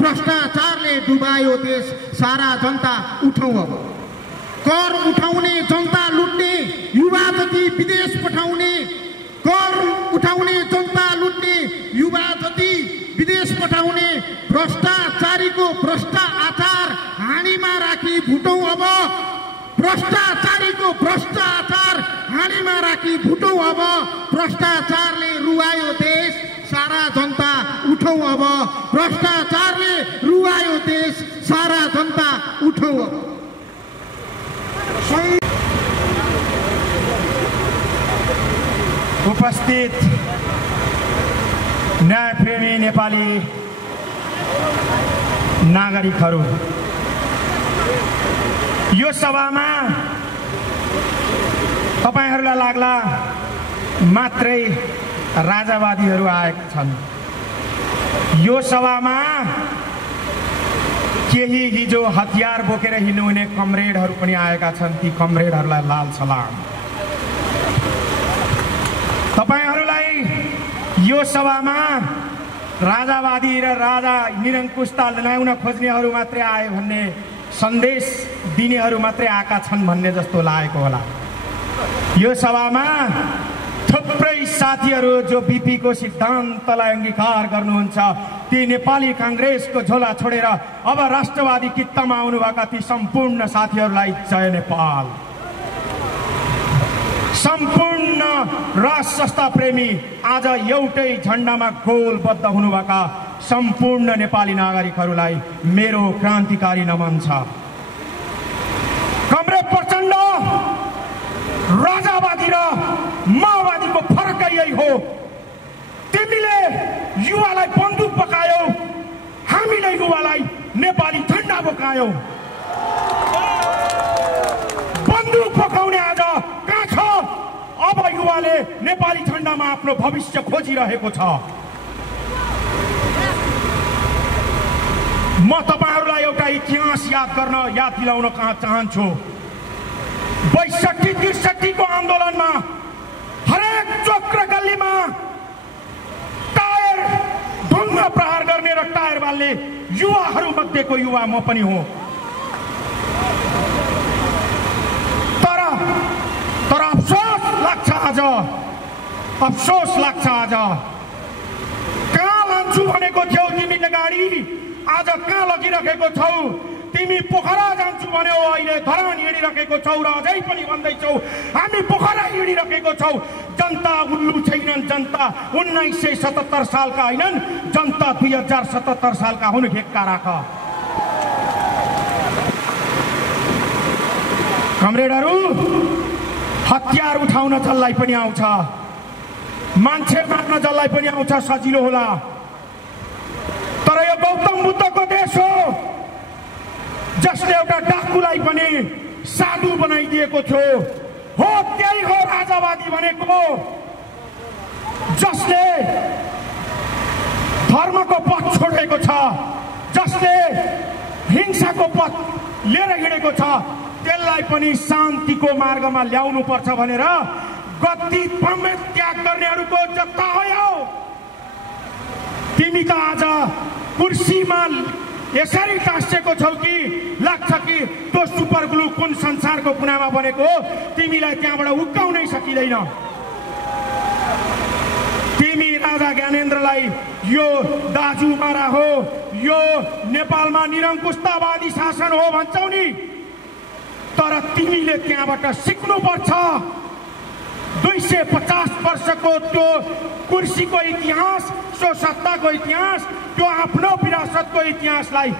भ्रष्टाचारले डुबायो देश, सारा जनता उठौँ अब। कर उठाउने जनता लुट्ने, युवा जति विदेश पठाउने। कर उठाउने जनता लुट्ने, युवा जति विदेश पठाउने। भ्रष्टाचारीको भ्रष्टाचार हाणीमा राखी भुटौँ अब। भ्रष्टाचारीको भ्रष्टाचार हाणीमा राखी भुटौँ अब। भ्रष्टाचारले रुवायो देश, सारा जनता उठौँ अब। भ्रष्टाचारले रुवायो देश, सारा जनता उठौँ अब। उपस्थित न्यायप्रेमी नेपाली नागरिकहरू, यो सभामा तपाईहरूलाई लाग्ला मात्रै राजावादीहरू आएका छन्। यो सभामा केही हिजो हतियार बोकेर हिँड्नुहुने कमरेडहरू पनि आएका छन्। ती कमरेडहरूलाई लाल सलाम। तपाईहरूलाई यो सभामा राजावादी र राजा निरङ्कुशता ल्याउन खोज्नेहरू मात्रै आए भन्ने सन्देश दिनेहरू मात्रै आएका छन् भन्ने जस्तो लागेको होला। यो सभामा थुप्रै साथीहरू जो बीपीको सिद्धान्तलाई अङ्गीकार गर्नुहुन्छ, ती नेपाली काङ्ग्रेसको झोला छोडेर अब राष्ट्रवादी कित्तामा आउनुभएका ती सम्पूर्ण साथीहरूलाई जय नेपाल। सम्पूर्ण राष्ट्र संस्था प्रेमी आज एउटै झण्डामा गोलबद्ध हुनुभएका सम्पूर्ण नेपाली नागरिकहरूलाई मेरो क्रान्तिकारी नमन छ। कमरेड प्रचण्ड, राजावादी र माओवादीको फरक यही हो। तिमीले युवालाई बन्दुक पकायौ, हामीले युवालाई नेपाली झण्डा बोकायौ। बन्दुक पकाउने आज कहाँ छ? अब युवाले नेपाली झण्डामा आफ्नो भविष्य खोजिरहेको छ। म तपाईहरुलाई एउटा इतिहास याद दिलाउन चाहन्छु। 62-63 को आन्दोलनमा हरेक चोक र गल्लीमा टायर ढुङ्गा प्रहार गर्ने र टायर बाल्ने युवाहरू मध्येको युवा म पनि हो। तर अफसोस लाग्छ आज कहाँ लान्छु भनेको थियौ तिमीले गाडी, आज कहाँ लगिरहेको छौ? तिमी पोखरा जान्छु भन्यौ, अहिले धरान हिँडिरहेको छौ र अझै पनि भन्दैछौ हामी पोखरा हिँडिरहेको छौ। जनता उल्लु छैनन्, जनता 1977 सालका होइनन्, जनता 2077 सालका हुन्। घेक्का राख कमरेडहरू। हतियार उठाउन जसलाई पनि आउँछ, मान्छे मार्न जसलाई पनि आउँछ सजिलो होला। तर यो गौतम बुद्धको देश हो जसले एउटा डाकुलाई पनि साधु बनाइदिएको थियो। हो त्यही हो राजावादी भनेको, जसले धर्मको पथ छोडेको छ, जसले हिंसाको पथ लिएर हिँडेको छ, त्यसलाई पनि शान्तिको मार्गमा ल्याउनु पर्छ भनेर गद्दी त्याग गर्नेहरूको जत्था हो यो। तिमी त आज कुर्सीमा यसरी टाँसेको छौ कि लाग्छ कि त्यो सुपर ग्लु कुन संसारको कुनामा बनेको हो, तिमीलाई त्यहाँबाट उक्काउनै सकिँदैन। तिमी राजा ज्ञानेन्द्रलाई यो दाजु मारा हो, यो नेपालमा निरङ्कुशतावादी शासन हो भन्छौ नि, तर तिमीले त्यहाँबाट सिक्नुपर्छ। 250 वर्षको त्यो कुर्सीको इतिहास, सो सत्ताको इतिहास, त्यो आफ्नो विरासतको इतिहासलाई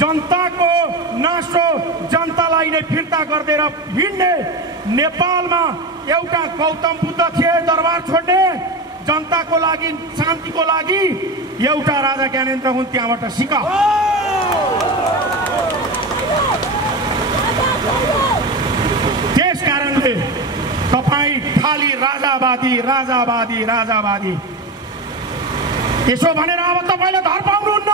जनताको नासो जनतालाई नै फिर्ता गरिदिएर हिँड्ने। नेपालमा एउटा गौतम बुद्ध थिए दरबार छोड्ने, जनताको लागि, शान्तिको लागि। एउटा राजा ज्ञानेन्द्र हुन्, त्यहाँबाट सिक। त्यस कारणले तपाईँ खाली राजावादी राजावादी राजावादी यसो भनेर अब तपाईँले धर पाउनुहुन्न।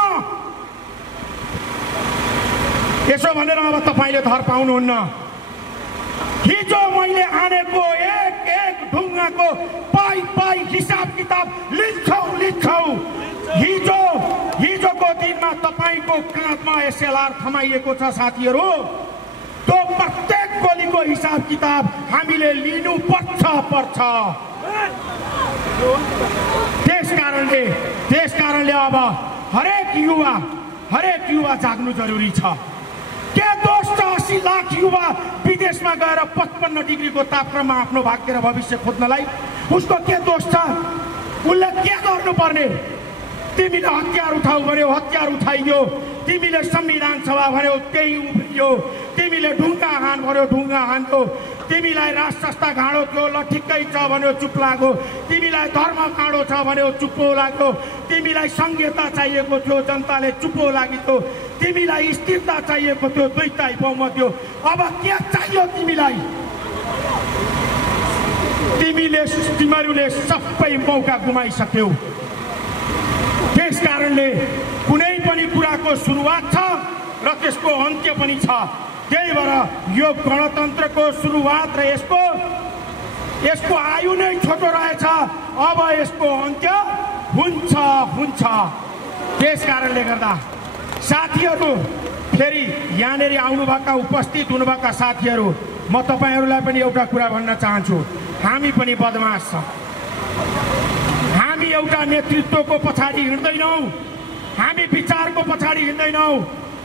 यसो भनेर अब तपाईँले धर पाउनुहुन्न। हिजो मैले आनेको एक ढुङ्गाको पाई हिसाब किताब लिन्छौ। हिजोको दिनमा तपाईँको काँधमा एसएलआर थमाइएको छ साथीहरू। त्यो प्रत्येक गोलीको हिसाब किताब हामीले लिनु पर्छ। त्यस कारणले अब हरेक युवा जाग्नु जरुरी छ। के दोष छ 80 लाख युवा विदेशमा गएर 55 डिग्रीको तापक्रममा आफ्नो भाग्य र भविष्य खोज्नलाई? उसको के दोष छ? उसले के गर्नुपर्ने? तिमीले हतियार उठाऊ भन्यौ, हतियार उठाइयो। तिमीले संविधान सभा भन्यौ, त्यही उभियो। तिमीले ढुङ्गा हान भन्यौ, ढुङ्गा हान्यो। तिमीलाई राष्ट्र संस्था घाँडो थियो, ल ठिक्कै छ भन्यो, चुप लाग्यो। तिमीलाई धर्म घाँडो छ भन्यो, चुप्पो लाग्यो। तिमीलाई संघीयता चाहिएको थियो, जनताले चुप्पो लाग्यो। तिमीलाई स्थिरता चाहिएको थियो, 2 बहुमत थियो। अब के चाहियो तिमीलाई? तिमीहरूले सबै मौका गुमाइसक्यौ। त्यस कारणले कुनै पनि कुराको सुरुवात छ र त्यसको अन्त्य पनि छ। त्यही भएर यो गणतन्त्रको सुरुवात र यसको आयु नै छोटो रहेछ। अब यसको अन्त्य हुन्छ। त्यस कारणले गर्दा साथीहरू, फेरि यहाँनिर आउनुभएका उपस्थित हुनुभएका साथीहरू, म तपाईँहरूलाई पनि एउटा कुरा भन्न चाहन्छु। हामी पनि बदमास छ। हामी एउटा नेतृत्वको पछाडि हिँड्दैनौँ। हामी विचारको पछाडि हिँड्दैनौँ।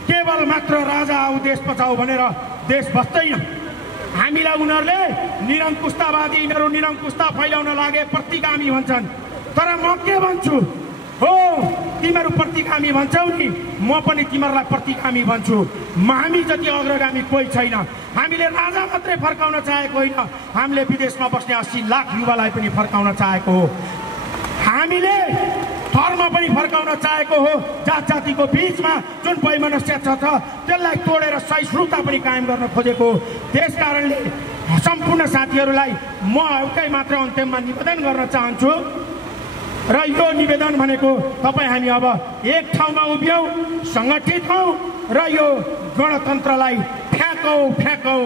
केवल मात्र राजा आऊ देश बचाऊ भनेर देश बस्दैन। हामीलाई उनीहरूले निरङ्कुशतावादी, यिनीहरू निरङ्कुशता फैलाउन लागे, प्रतिगामी भन्छन्। तर म के भन्छु, हो तिमीहरू प्रतिगामी भन्छौ नि, म पनि तिमीहरूलाई प्रतिगामी भन्छु। हामी जति अग्रगामी कोही छैन। हामीले राजा मात्रै फर्काउन चाहेको होइन, हामीले विदेशमा बस्ने 80 लाख युवालाई पनि फर्काउन चाहेको हो। हामीले धर्म पनि फर्काउन चाहेको हो। जात जातिको बिचमा जुन वैमनस्य छ त्यसलाई तोडेर सहिष्णुता पनि कायम गर्न खोजेको हो। त्यस कारणले सम्पूर्ण साथीहरूलाई म एउटै मात्र अन्त्यमा निवेदन गर्न चाहन्छु र यो निवेदन भनेको तपाईँ हामी अब एक ठाउँमा उभियौँ, सङ्गठित हौँ र यो गणतन्त्रलाई फ्याँकौँ।